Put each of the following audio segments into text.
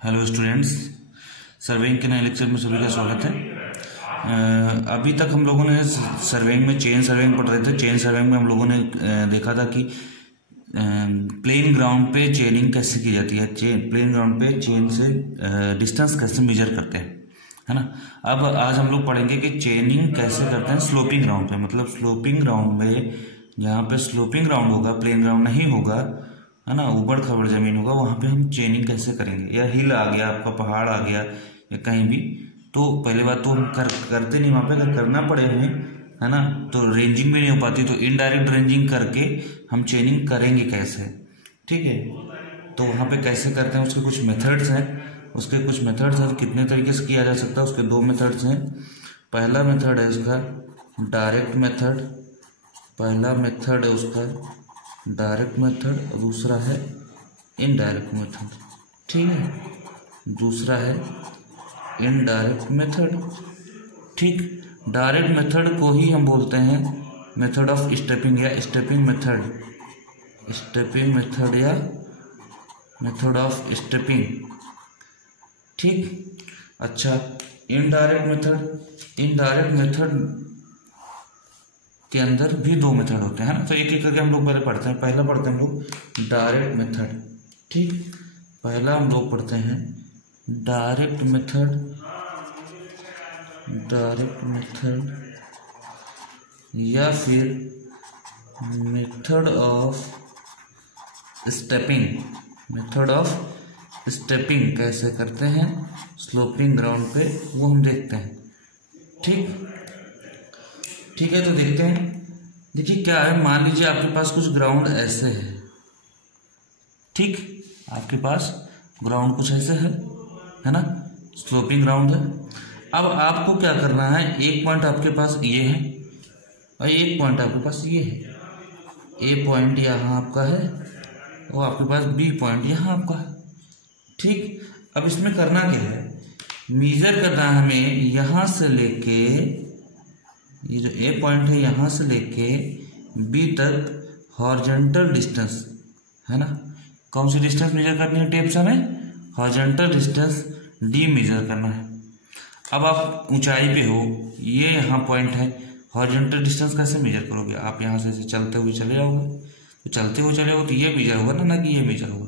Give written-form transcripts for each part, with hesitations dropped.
Hello students, surveying के नए lecture में सभी का स्वागत है। अभी तक हम लोगों ने सर्वेइंग में चेन सर्वेइंग पढ़ रहे थे। चेन सर्वेइंग में हम लोगों ने देखा था कि प्लेन ग्राउंड पे चेनिंग कैसे की जाती है, प्लेन ग्राउंड पे चेन से डिस्टेंस कैसे मेजर करते हैं, है ना। अब आज हम लोग पढ़ेंगे कि चेनिंग कैसे करते हैं स्लोपिंग ग्राउंड पे। मतलब स्लोपिंग ग्राउंड में, जहाँ पे स्लोपिंग ग्राउंड होगा, प्लेन ग्राउंड नहीं होगा, है ना, ऊबड़ खाबड़ जमीन होगा, वहाँ पे हम चेनिंग कैसे करेंगे। या हिल आ गया, आपका पहाड़ आ गया या कहीं भी, तो पहले बात तो हम करते नहीं वहाँ पे। अगर करना पड़े हमें, है ना, तो रेंजिंग भी नहीं हो पाती, तो इनडायरेक्ट रेंजिंग करके हम चेनिंग करेंगे कैसे, ठीक है। तो वहाँ पे कैसे करते हैं, उसके कुछ मेथड्स हैं। कितने तरीके से किया जा सकता है, उसके दो मेथड्स हैं। पहला मेथड है उसका डायरेक्ट मेथड, डायरेक्ट मेथड, और दूसरा है इनडायरेक्ट मेथड, ठीक है। दूसरा है इनडायरेक्ट मेथड, ठीक। डायरेक्ट मेथड को ही हम बोलते हैं मेथड ऑफ स्टेपिंग या स्टेपिंग मेथड या मेथड ऑफ स्टेपिंग, ठीक। अच्छा, इनडायरेक्ट मेथड के अंदर भी दो मेथड होते हैं ना, तो एक एक करके हम लोग पहले पढ़ते हैं। पहला पढ़ते हैं हम लोग डायरेक्ट मेथड, ठीक। पहला हम लोग पढ़ते हैं डायरेक्ट मेथड या फिर मेथड ऑफ स्टेपिंग कैसे करते हैं स्लोपिंग ग्राउंड पे, वो हम देखते हैं, ठीक है। तो देखते हैं। देखिए क्या है, मान लीजिए आपके पास कुछ ग्राउंड ऐसे है, ठीक। आपके पास ग्राउंड कुछ ऐसे है ना, स्लोपिंग ग्राउंड है। अब आपको क्या करना है, एक पॉइंट आपके पास ये है और एक पॉइंट आपके पास ये है। ए पॉइंट यहाँ आपका है और आपके पास बी पॉइंट यहाँ आपका है, ठीक। अब इसमें करना क्या है, मेजर करना है हमें यहाँ से लेके, ये जो ए पॉइंट है यहाँ से लेके बी तक हॉरिजॉन्टल डिस्टेंस, है ना। कौन सी डिस्टेंस मेजर करनी है टेप से हमें, हॉरिजॉन्टल डिस्टेंस डी मेजर करना है। अब आप ऊंचाई पे हो, ये यहाँ पॉइंट है, हॉरिजॉन्टल डिस्टेंस कैसे मेजर करोगे, आप यहाँ से चलते हुए चले जाओगे, तो चलते हुए चले जाओगे तो ये मेजर होगा ना कि ये मेजर होगा।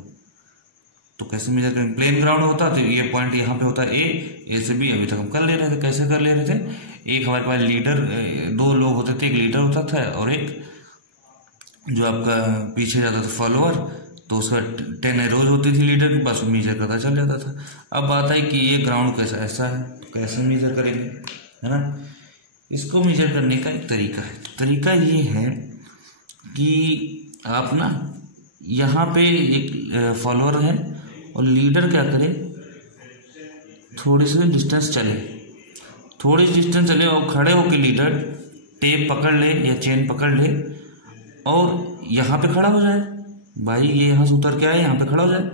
तो कैसे मेजर करेंगे, प्लेन ग्राउंड होता तो ये पॉइंट यहाँ पे होता ए से बी। अभी तक हम कर ले रहे थे, कैसे कर ले रहे थे, एक हमारे पास लीडर, दो लोग होते थे, एक लीडर होता था और एक जो आपका पीछे जाता था फॉलोअर, तो उसका 10 एरोज होती थी लीडर के पास, मेजर करता चल जाता था। अब बात है कि ये ग्राउंड कैसा ऐसा है, तो कैसे मेजर करेंगे, है ना। इसको मेजर करने का एक तरीका है। तरीका ये है कि आप ना यहाँ पे एक फॉलोअर है और लीडर क्या करे, थोड़ी सी डिस्टेंस चले और खड़े होकर लीडर टेप पकड़ ले या चेन पकड़ ले और यहाँ पे खड़ा हो जाए। भाई ये यहाँ से उतर के आए, यहाँ पे खड़ा हो जाए,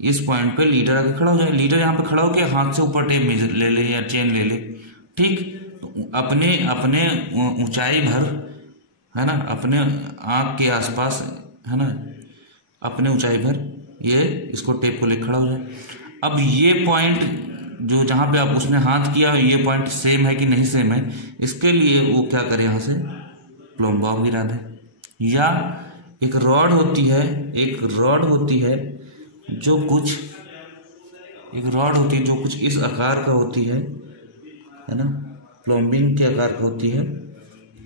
इस पॉइंट पे लीडर आके खड़ा हो जाए। लीडर यहाँ पे खड़ा होकर हाथ से ऊपर टेप ले ले या चेन ले ले, ठीक। तो अपने ऊंचाई भर, है ना, अपने आँख के आसपास, है ना, अपने ऊंचाई भर ये इसको टेप को ले खड़ा हो जाए। अब ये पॉइंट जो जहाँ पे आप उसने हाथ किया, ये पॉइंट सेम है कि नहीं सेम है, इसके लिए वो क्या करे, यहाँ से प्लम बॉब गिरा दे। या एक रॉड होती है जो कुछ इस आकार का होती है ना, प्लम्बिंग के आकार का होती है,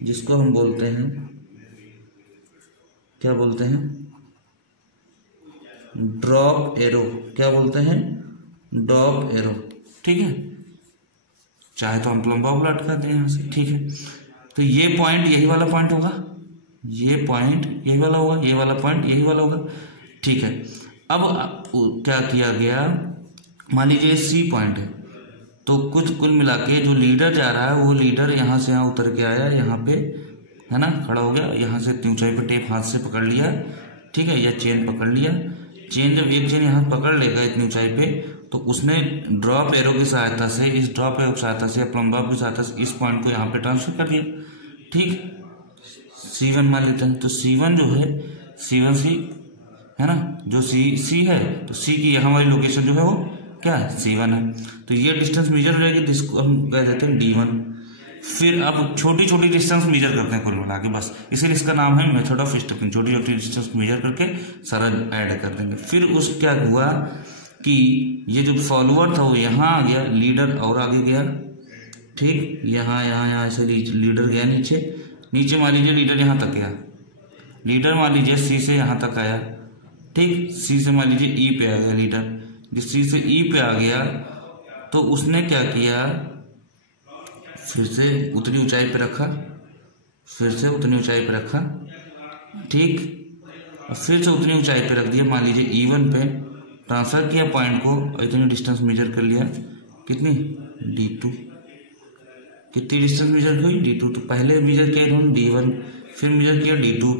जिसको हम बोलते हैं, क्या बोलते हैं, ड्रॉप एरो। क्या बोलते हैं, ड्रॉप एरो, ठीक है। चाहे तो हम प्लम बॉब लटका दें यहाँ से, ठीक है। तो ये पॉइंट यही वाला पॉइंट होगा, ये पॉइंट यही वाला होगा, ये वाला पॉइंट यही वाला होगा, ठीक है। अब क्या किया गया, मान लीजिए सी पॉइंट है, तो कुल मिला के जो लीडर जा रहा है, वो लीडर यहाँ से यहाँ उतर के आया, यहाँ पे, है ना, खड़ा हो गया, यहाँ से ऊंचाई पर टेप हाथ से पकड़ लिया, ठीक है, या चेन पकड़ लिया। चेन जब एक चेन यहाँ पकड़ लेगा इतनी ऊंचाई पे, तो उसने ड्रॉप एरो की सहायता से, इस ड्रॉप एरो की सहायता से या प्लम बॉब की सहायता से इस पॉइंट को यहाँ पे ट्रांसफर कर दिया, ठीक। C1 मान लेते हैं, तो C1 जो है, C1 C है ना, जो सी है, तो सी की यहाँ वाली लोकेशन जो है वो क्या है C1 है। तो ये डिस्टेंस मेजर हो जाएगी, जिसको हम कह देते हैं D1। फिर अब छोटी छोटी डिस्टेंस मेजर करते हैं कुल मिला के, बस इसीलिए इसका नाम है मेथड ऑफ स्टेपिंग। छोटी छोटी डिस्टेंस मेजर करके सारा ऐड कर देंगे। फिर उस क्या हुआ कि ये जो फॉलोअर था वो यहाँ आ गया, लीडर और आगे गया, ठीक, यहाँ ऐसे लीडर गया नीचे मान लीजिए लीडर यहाँ तक गया, लीडर मान लीजिए C से यहाँ तक आया, ठीक, C से मान लीजिए E पे आ गया लीडर। जब C से E पे आ गया तो उसने क्या किया, फिर से उतनी ऊंचाई पे रखा, फिर से उतनी ऊंचाई पे रखा, ठीक, और फिर से उतनी ऊंचाई पे रख दिया, मान लीजिए E1 पे ट्रांसफर किया पॉइंट को और इतनी डिस्टेंस मेजर कर लिया, कितनी D2। कितनी डिस्टेंस मेजर हुई D2। तो पहले मेजर किया इन्होंने D1, फिर मेजर किया D2,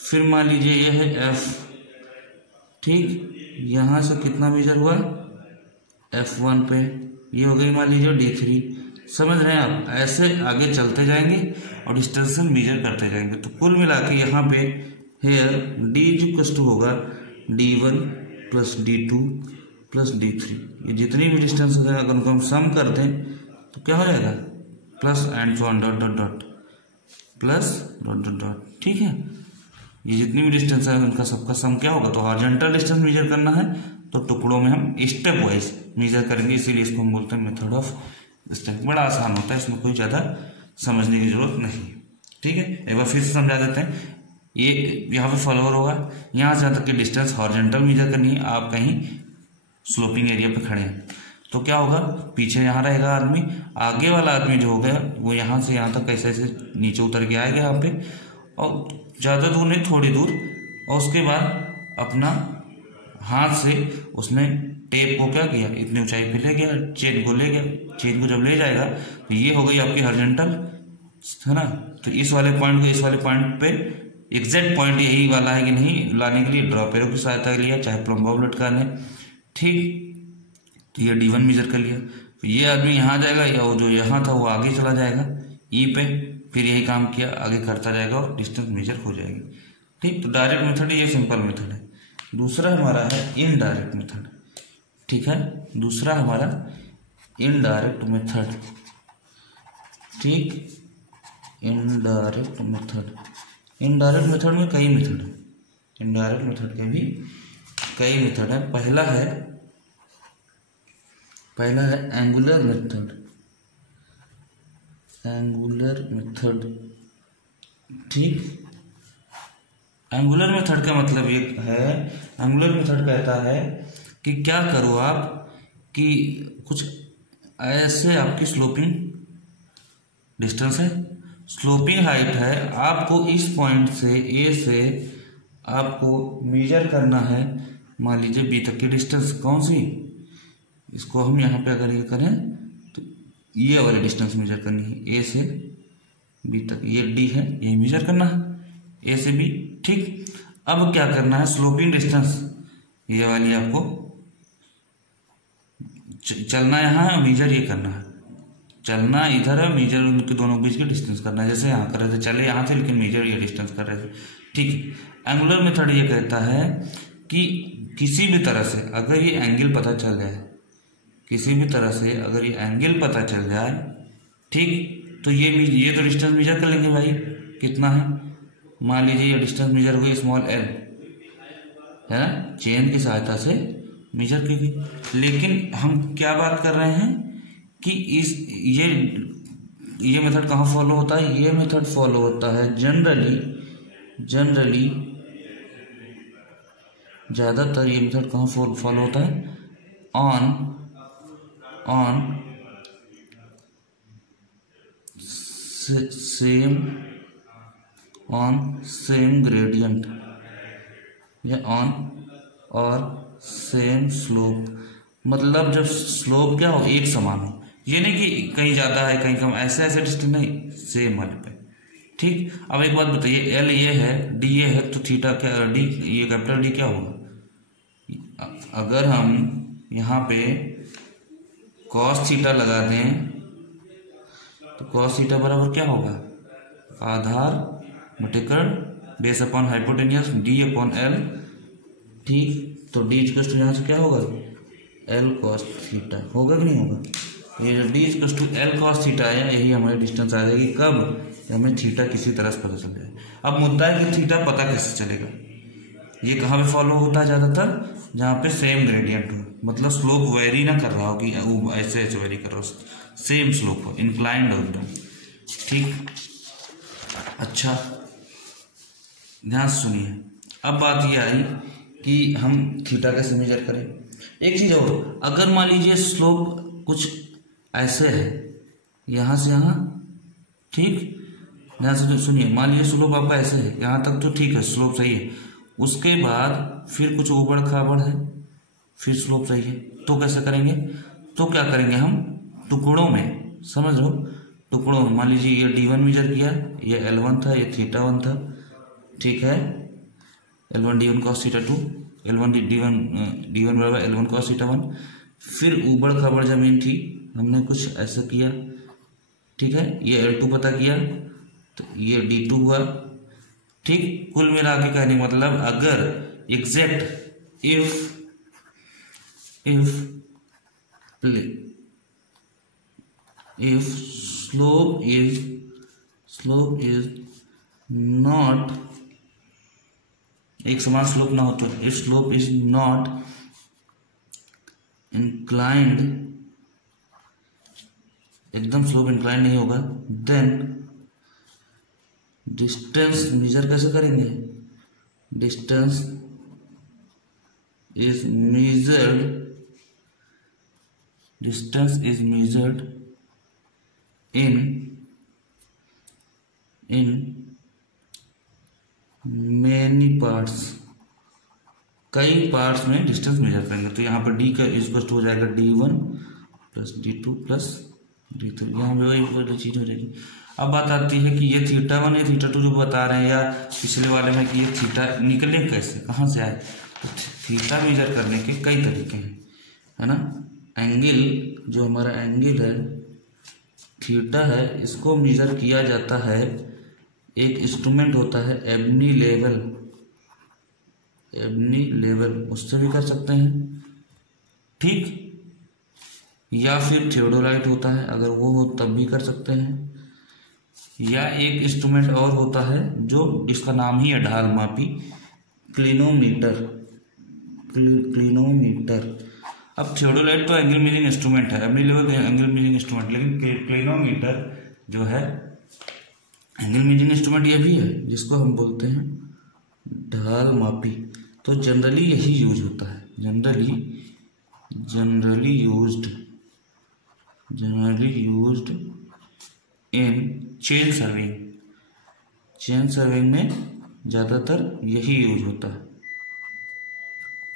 फिर मान लीजिए ये है F, ठीक, यहाँ से कितना मेजर हुआ F1 पे, ये हो गई मान लीजिए D3। समझ रहे हैं आप, ऐसे आगे चलते जाएंगे और डिस्टेंस मेजर करते जाएंगे। तो कुल मिला के यहाँ पे हेयर D इक्वल टू होगा D1 plus D2 plus D3। ये जितनी भी डिस्टेंस है अगर उनको हम सम कर दें तो क्या हो जाएगा, plus and so on dot dot dot plus dot dot dot, ठीक है। ये जितनी भी डिस्टेंस है उनका सबका सम क्या होगा। तो हॉरिजॉन्टल डिस्टेंस मेजर करना है तो टुकड़ों में हम स्टेप वाइज मेजर करेंगे, इसीलिए इसको हम बोलते हैं मेथड ऑफ स्टेप। बड़ा आसान होता है, इसमें कोई ज़्यादा समझने की जरूरत नहीं, ठीक है। एक बार फिर से समझा देते हैं। ये यहाँ पे फॉलोअर होगा, यहाँ से यहाँ तक की डिस्टेंस हॉरिजॉन्टल मेजर करनी है। आप कहीं स्लोपिंग एरिया पे खड़े हैं तो क्या होगा, पीछे यहाँ रहेगा आदमी, आगे वाला आदमी जो हो गया वो यहाँ से यहाँ तक ऐसे ऐसे नीचे उतर के आएगा यहाँ पे, और ज़्यादा दूर नहीं थोड़ी दूर, और उसके बाद अपना हाथ से उसने टेप को क्या किया, इतनी ऊंचाई पे ले गया, चेन को ले गया। चेन को जब ले जाएगा तो ये हो गई आपकी हॉरिजॉन्टल, है ना। तो इस वाले पॉइंट को इस वाले पॉइंट पे एग्जैक्ट पॉइंट यही वाला है कि नहीं लाने के लिए ड्रॉप एरो की सहायता लिया, चाहे प्लम बॉब लटका लें, ठीक। तो ये D1 मेजर कर लिया। तो ये आदमी यहाँ जाएगा, या वो जो यहाँ था वो आगे चला जाएगा E पे, फिर यही काम किया, आगे करता जाएगा और डिस्टेंस मेजर हो जाएगी, ठीक। तो डायरेक्ट मेथड ये सिंपल मेथड है। दूसरा हमारा है इनडायरेक्ट मेथड, ठीक है। दूसरा हमारा इनडायरेक्ट मेथड, ठीक, इनडायरेक्ट मेथड। इनडायरेक्ट मेथड में कई मेथड है, इनडायरेक्ट मेथड के भी कई मेथड है। पहला है एंगुलर मेथड। एंगुलर मेथड, ठीक। एंगुलर मेथड का मतलब ये है, एंगुलर मेथड कहता है कि क्या करो आप कि कुछ ऐसे आपकी स्लोपिंग डिस्टेंस है, स्लोपिंग हाइट है, आपको इस पॉइंट से A से आपको मेजर करना है, मान लीजिए B तक की डिस्टेंस। कौन सी, इसको हम यहाँ पे अगर ये करें तो ये वाली डिस्टेंस मेजर करनी है, A से B तक, ये D है, ये मेजर करना है A से B, ठीक। अब क्या करना है, स्लोपिंग डिस्टेंस ये वाली आपको चलना यहाँ है, मेजर ये करना है, चलना इधर है, मेजर उनके दोनों बीच के डिस्टेंस करना है। जैसे यहाँ कर रहे थे, चले यहाँ थे लेकिन मेजर ये डिस्टेंस कर रहे थे, ठीक। एंगुलर मेथड ये कहता है कि किसी भी तरह से अगर ये एंगल पता चल जाए, किसी भी तरह से अगर ये एंगल पता चल जाए, ठीक, तो ये तो डिस्टेंस मेजर कर लेंगे भाई, कितना है, मान लीजिए ये डिस्टेंस मेजर हुई स्मॉल l, है ना, चेन की सहायता से मेजर की गई। लेकिन हम क्या बात कर रहे हैं कि ये मेथड कहाँ फॉलो होता है, ये मेथड फॉलो होता है जनरली ज़्यादातर ये मेथड कहाँ फॉलो होता है, ऑन सेम ग्रेडियंट या ऑन और सेम स्लोप। मतलब जब स्लोप क्या हो, एक समान हो, ये नहीं कि कहीं ज़्यादा है कहीं कम, ऐसे डिस्टेंस नहीं, सेम वाले पे, ठीक। अब एक बात बताइए, एल ये है, डी ये है, तो थीटा क्या, डी ये कैपिटल डी क्या होगा। अगर हम यहाँ पे कॉस थीटा लगा दें तो कॉस थीटा बराबर क्या होगा, आधार बटेकर base upon hypotenuse D upon L, ठीक। तो D इक्वल टू यहाँ से क्या होगा, एल कॉस थीटा होगा कि नहीं होगा? ये जो D equal to L cos theta है यही हमारी डिस्टेंस आ जाएगी। कब? हमें थीटा किसी तरह से पता चल जाए। अब मुद्दा है कि थीटा पता कैसे चलेगा? ये कहाँ पे फॉलो होता है ज़्यादातर? जहाँ पे सेम ग्रेडियंट हो, मतलब स्लोप वेरी ना कर रहा हो कि ऐसे ऐसे वेरी कर रहा हो, सेम स्लोप हो, इंक्लाइंड हो एकदम। ठीक, अच्छा ध्यान से सुनिए। अब बात ये आई कि हम थीटा कैसे मेजर करें। एक चीज़ और, अगर मान लीजिए स्लोप कुछ ऐसे है यहाँ से यहाँ, ठीक, ध्यान से सुनिए, मान लीजिए स्लोप आपका ऐसे है, यहाँ तक तो ठीक है, स्लोप सही है, उसके बाद फिर कुछ ऊबड़ खाबड़ है, फिर स्लोप सही है, तो कैसे करेंगे? तो क्या करेंगे हम, टुकड़ों में, समझ लो, टुकड़ों में। मान लीजिए ये D1 मेजर किया, ये L1 था, ये θ1 था, ठीक है, L1 D1 cos θ2, L1 D1 बराबर L1 cos θ1। फिर ऊबड़ खाबड़ जमीन थी, हमने कुछ ऐसा किया, ठीक है, ये L2 पता किया, तो ये D2 हुआ। ठीक, कुल मिला के कहने मतलब अगर exact if slope is not, एक समान स्लोप ना हो तो, if slope is not inclined, एकदम स्लोप इंक्लाइंड नहीं होगा, देन डिस्टेंस मेजर कैसे करेंगे? Distance is measured in many parts, कई पार्ट्स में डिस्टेंस मेजर करेंगे। तो यहाँ पर डी का इक्वल हो जाएगा D1 plus D2 plus D3, यहाँ पे वही चीज हो जाएगी। अब बात आती है कि ये θ1 या θ2 जो बता रहे हैं, या पिछले वाले में कि ये थीटा निकले कैसे, कहाँ से आए? तो थीटा मेजर करने के कई तरीके हैं, है ना। एंगल, जो हमारा एंगल है थीटा है, इसको मेजर किया जाता है, एक इंस्ट्रूमेंट होता है एबनी लेवल, उससे भी कर सकते हैं, ठीक, या फिर थियोडोलाइट होता है, अगर वो हो तब भी कर सकते हैं, या एक इंस्ट्रूमेंट और होता है जो जिसका नाम ही है ढाल मापी, क्लिनोमीटर। अब थियोडोलाइट तो एंगल मेजरिंग इंस्ट्रूमेंट है, ebony level angle measuring instrument, लेकिन क्लिनोमीटर जो है एंगल मेजरिंग इंस्ट्रूमेंट ये भी है, जिसको हम बोलते हैं ढाल मापी। तो जनरली यही यूज होता है, generally used in chain serving में ज़्यादातर यही यूज होता है,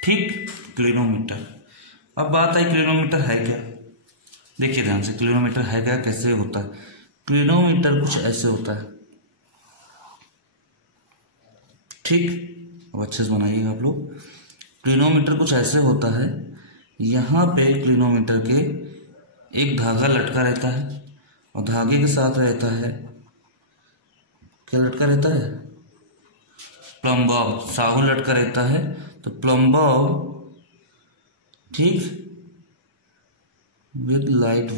ठीक, क्लिनोमीटर। अब बात आई क्लिनोमीटर है क्या, देखिए ध्यान से, क्लिनोमीटर है क्या, कैसे होता है? क्लिनोमीटर कुछ ऐसे होता है, ठीक, अब अच्छे से बनाइएगा आप लोग। क्लिनोमीटर कुछ ऐसे होता है, यहाँ पे क्लिनोमीटर के एक धागा लटका रहता है, और धागे के साथ रहता है, क्या लटका रहता है? प्लम्बाव, साहू लटका रहता है। तो प्लम्बाव, ठीक, विद लाइट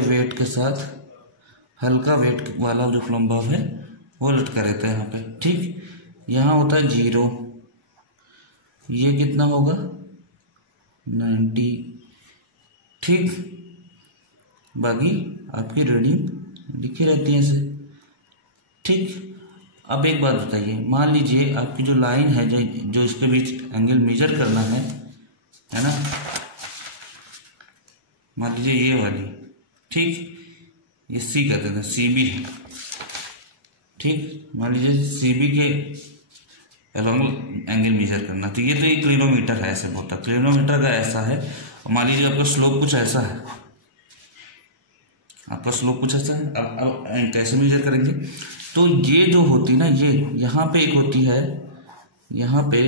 वेट के साथ, हल्का वेट वाला जो प्लम्बाव है वो लटका रहता है यहाँ पे, ठीक। यहाँ होता है 0, ये कितना होगा? 90, ठीक, बाकी आपकी रीडिंग लिखी रहती है ऐसे, ठीक। अब एक बात बताइए, मान लीजिए आपकी जो लाइन है जो इसके बीच एंगल मेजर करना है ना, मान लीजिए ये वाली, ठीक, ये C कहते थे, CB है, ठीक, मान लीजिए CB के अलोंग एंगल मेजर करना, तो ये तो एक क्लिनोमीटर है, ऐसे बोलता, क्लिनोमीटर का ऐसा है। और मान लीजिए आपका स्लोप कुछ ऐसा है, अब कैसे मेजर करेंगे? तो ये जो होती ना, ये यहाँ पे एक होती है, यहाँ पे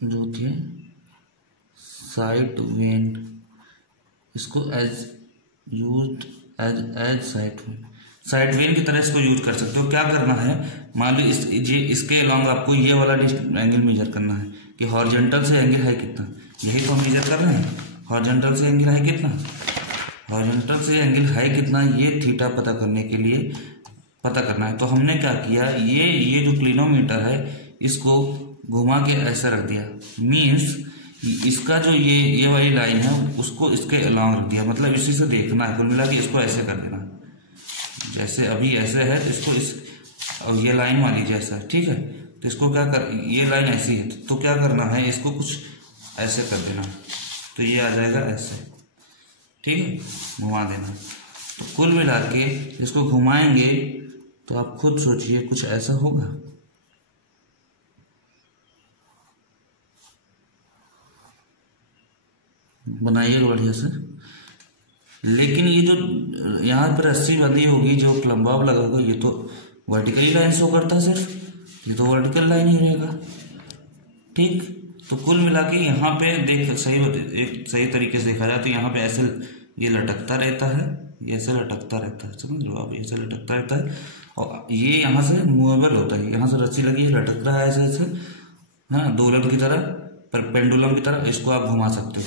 जो होती है साइड वेन, इसको as side one, side one की तरह इसको यूज कर सकते हो। क्या करना है, मान लो इसके अलॉन्ग आपको ये वाला एंगल मेजर करना है कि हॉरिजॉन्टल से एंगल है कितना, यही तो हम मेजर कर रहे हैं। हॉरिजॉन्टल से एंगल है कितना, हॉरिजॉन्टल से एंगल है कितना, ये थीटा पता करने के लिए पता करना है। तो हमने क्या किया, ये जो क्लिनोमीटर है इसको घुमा के ऐसा रख दिया, मीन्स इसका जो ये वाली लाइन है उसको इसके अलॉन्ग रख दिया, मतलब इसी से देखना है। कुल मिला के इसको ऐसे कर देना, जैसे अभी ऐसे है इसको इस, और ये लाइन मान लीजिए ऐसा है, ठीक है। तो इसको क्या कर, ये लाइन ऐसी है तो क्या करना है, इसको कुछ ऐसे कर देना, तो ये आ जाएगा ऐसे, ठीक है, घुमा देना। तो कुल मिला के इसको घुमाएंगे तो आप खुद सोचिए कुछ ऐसा होगा। बनाइएगा बढ़िया से। लेकिन ये जो यहाँ पर रस्सी बंधी होगी, जो प्लम्बाव लगा होगा, ये तो वर्टिकली लाइन शो करता है सिर्फ, ये तो वर्टिकल लाइन ही रहेगा, ठीक। तो कुल मिला के यहाँ पे देख एक सही तरीके से देखा जाए तो यहाँ पे ऐसे ये लटकता रहता है, ये ऐसे लटकता रहता है, समझ लो आप, ऐसे लटकता रहता है। और ये यहाँ से मूवेबल होता है, यहाँ से रस्सी लगी है, लटक रहा है ऐसे ऐसे, हाँ, दोलन की तरह, पर पेंडुलम की तरह इसको आप घुमा सकते हो।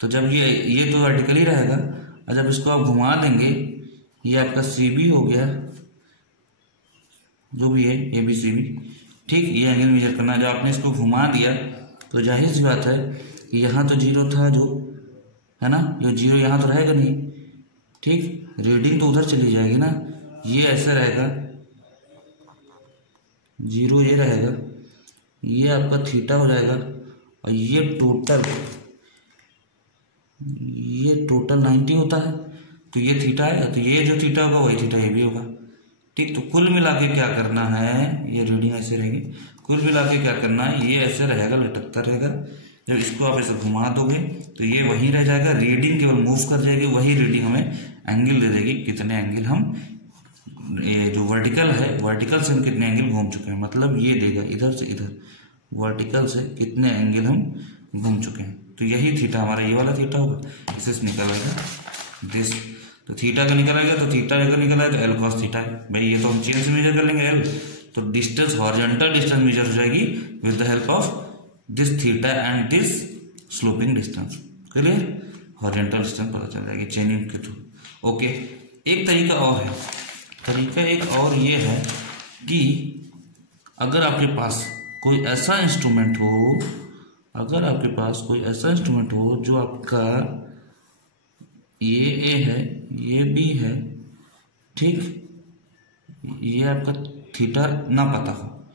तो जब ये तो वर्टिकली रहेगा, और जब इसको आप घुमा देंगे, ये आपका CB हो गया, जो भी है ABCB, ठीक। ये एंगल मेजर करना, जब आपने इसको घुमा दिया तो जाहिर सी बात है कि यहाँ तो 0 था, जो है ना, जो 0 यहाँ तो रहेगा नहीं, ठीक। रीडिंग तो उधर चली जाएगी ना, ये ऐसे रहेगा, 0 ये रहेगा, ये आपका थीटा हो जाएगा, और ये टोटल 90 होता है, तो ये थीटा है, तो ये जो थीटा होगा वही थीटा ये भी होगा, ठीक। तो कुल मिला के क्या करना है, ये रीडिंग ऐसे रहेगी, कुल मिला के क्या करना है, ये ऐसे रहेगा, लटकता रहेगा। जब इसको आप ऐसे घुमा दोगे तो ये वहीं रह जाएगा, रीडिंग केवल मूव कर जाएगी, वही रीडिंग हमें एंगल दे देगी, कितने एंगल हम, ये जो वर्टिकल है, वर्टिकल से हम कितने एंगल घूम चुके हैं, मतलब ये देगा इधर से इधर, वर्टिकल से कितने एंगल हम घूम चुके हैं। तो यही थीटा हमारा ये वाला थीटा होगा, इससे निकलेगा दिस। तो थीटा का निकल आएगा, तो थीटा अगर निकल आए तो L cos थीटा है भाई, ये तो हम चेन से मेजर कर लेंगे L। तो डिस्टेंस, हॉरिजॉन्टल डिस्टेंस मेजर हो जाएगी with the help of this theta and this sloping distance, clear. Horizontal distance पता चल जाएगी चेनिंग के थ्रू, ओके। एक तरीका और है, तरीका एक और ये है कि अगर आपके पास कोई ऐसा इंस्ट्रूमेंट हो, अगर आपके पास कोई ऐसा इंस्ट्रूमेंट हो जो आपका ये A है, ये B है, ठीक, ये आपका थीटा ना पता हो,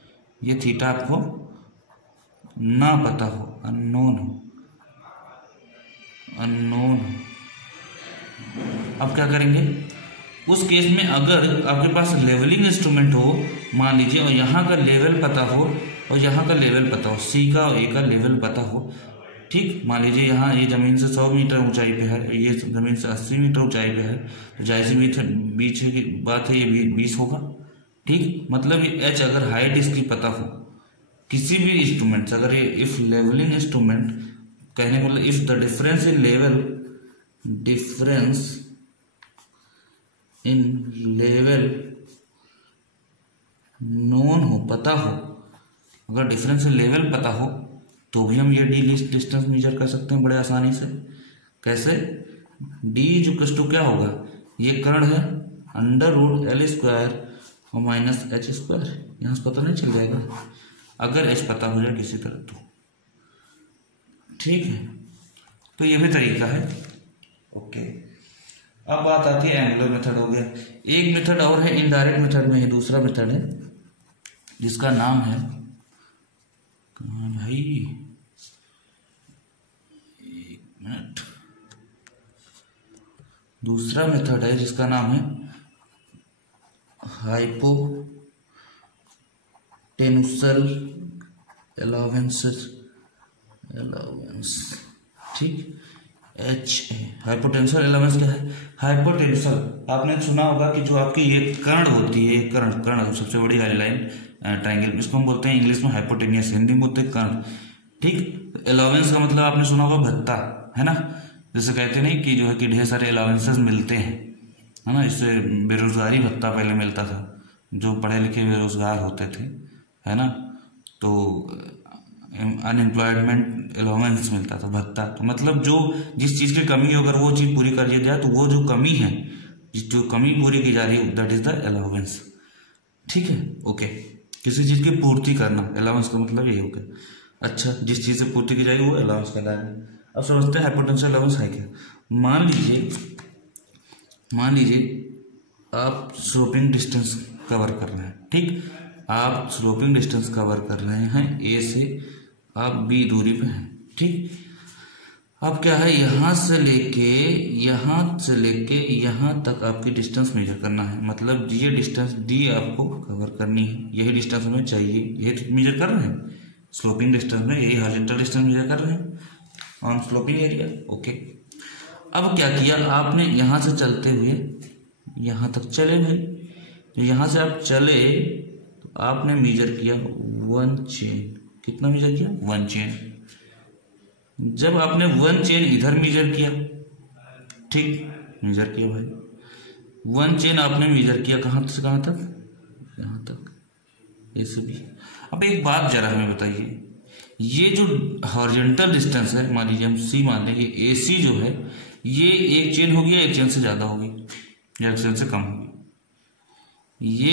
ये थीटा आपको ना पता हो, अननोन हो, अब क्या करेंगे उस केस में, अगर आपके पास लेवलिंग इंस्ट्रूमेंट हो मान लीजिए, और यहाँ का लेवल पता हो और यहाँ का लेवल पता हो, C का और A का लेवल पता हो, ठीक। मान लीजिए यहाँ ये ज़मीन से 100 मीटर ऊंचाई पे है, ये ज़मीन से 80 मीटर ऊंचाई पे है, तो जाहिर सी बीच की बात है ये 20 होगा, ठीक। मतलब ये H अगर हाइट इसकी पता हो किसी भी इंस्ट्रूमेंट से, अगर ये इफ लेवलिंग इंस्ट्रूमेंट, कहने का मतलब if the difference in level known हो, पता हो, अगर डिफरेंस इन लेवल पता हो तो भी हम ये D डिस्टेंस मेजर कर सकते हैं बड़े आसानी से। कैसे, D जो क्या होगा, ये कर्ण है √L² और -H², यहाँ से पता नहीं चल जाएगा अगर H पता हो जाए किसी तरह तो, ठीक है। तो ये भी तरीका है, ओके। अब बात आती है एंगुलर मेथड हो गया। एक मेथड और है इनडायरेक्ट मेथड में, ये दूसरा मेथड है जिसका नाम है, कहाँ भाई, एक मिनट, दूसरा मेथड है जिसका नाम है हाइपोटेनुसल अलाउंस, ठीक। HA हाइपोटेंशियल अलाउंस क्या है, हाइपोटेंशियल आपने सुना होगा कि जो आपकी ये कर्ण होती है, कर्ण सबसे बड़ी वाली लाइन ट्रायंगल, इसको हम बोलते हैं इंग्लिश में हाइपोटेनियस, हिंदी में बोलते हैं कर्ण, ठीक। अलाउंस का मतलब आपने सुना होगा भत्ता, है ना, जैसे कहते नहीं कि जो है कि ढेर सारे अलाउंसेस मिलते हैं, है ना। इससे बेरोजगारी भत्ता पहले मिलता था, जो पढ़े लिखे बेरोजगार होते थे, है ना, तो अनएम्प्लॉयमेंट अलाउंस मिलता था, भत्ता। तो मतलब जो जिस चीज़ की कमी हो, अगर वो चीज़ पूरी कर दी जाए तो वो जो कमी है, जो कमी पूरी की जा रही है, दैट इज द अलाउंस। ठीक है, ओके। किसी चीज़ की पूर्ति करना, अलाउंस का मतलब ये हो गया। अच्छा, जिस चीज़ से पूर्ति की जाएगी वो अलाउंस कहलाएगा। अब समझते हैं हाइपोटेंशियल अलाउंस है क्या। मान लीजिए आप स्लोपिंग डिस्टेंस कवर कर रहे हैं, ठीक, आप स्लोपिंग डिस्टेंस कवर कर रहे हैं, ए से आप बी दूरी पे हैं, ठीक। अब क्या है, यहाँ से लेके यहाँ तक आपकी डिस्टेंस मेजर करना है। मतलब ये डिस्टेंस डी आपको कवर करनी है, यही डिस्टेंस हमें चाहिए, यही मेजर कर रहे हैं स्लोपिंग डिस्टेंस में, यही हॉरिजॉन्टल डिस्टेंस मेजर कर रहे हैं ऑन स्लोपिंग एरिया, ओके। अब क्या किया आपने, यहाँ से चलते हुए यहाँ तक चले भाई, तो यहाँ से आप चले तो आपने मेजर किया 1 चेन। कितना मेजर किया? 1 चेन। जब आपने 1 चेन इधर मेजर किया, ठीक, मेजर किया भाई 1 चेन आपने मेजर किया, कहाँ से कहाँ तक? यहाँ तक, ऐसे भी। अब एक बात जरा हमें बताइए, ये जो हॉरिजॉन्टल डिस्टेंस है, मान लीजिए हम सी मान लेंगे, ए सी जो है ये एक चेन होगी या एक चेन से ज़्यादा होगी या एक चेन से कम होगी? ये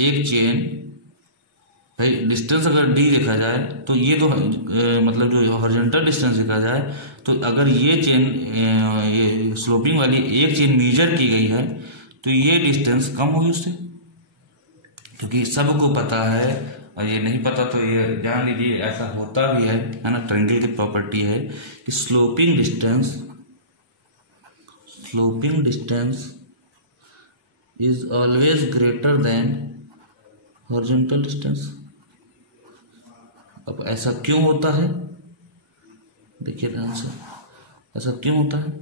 एक चेन भाई, डिस्टेंस अगर डी देखा जाए तो ये तो मतलब जो हॉरिजॉन्टल डिस्टेंस देखा जाए तो अगर ये चेन ये स्लोपिंग वाली एक चेन मेजर की गई है तो ये डिस्टेंस कम होगी उससे, क्योंकि सबको पता है, और ये नहीं पता तो ये जान लीजिए ऐसा होता भी है ना। ट्रायंगल की प्रॉपर्टी है कि sloping distance is always greater than horizontal distance. अब ऐसा क्यों होता है, देखिए ध्यान से, ऐसा क्यों होता है,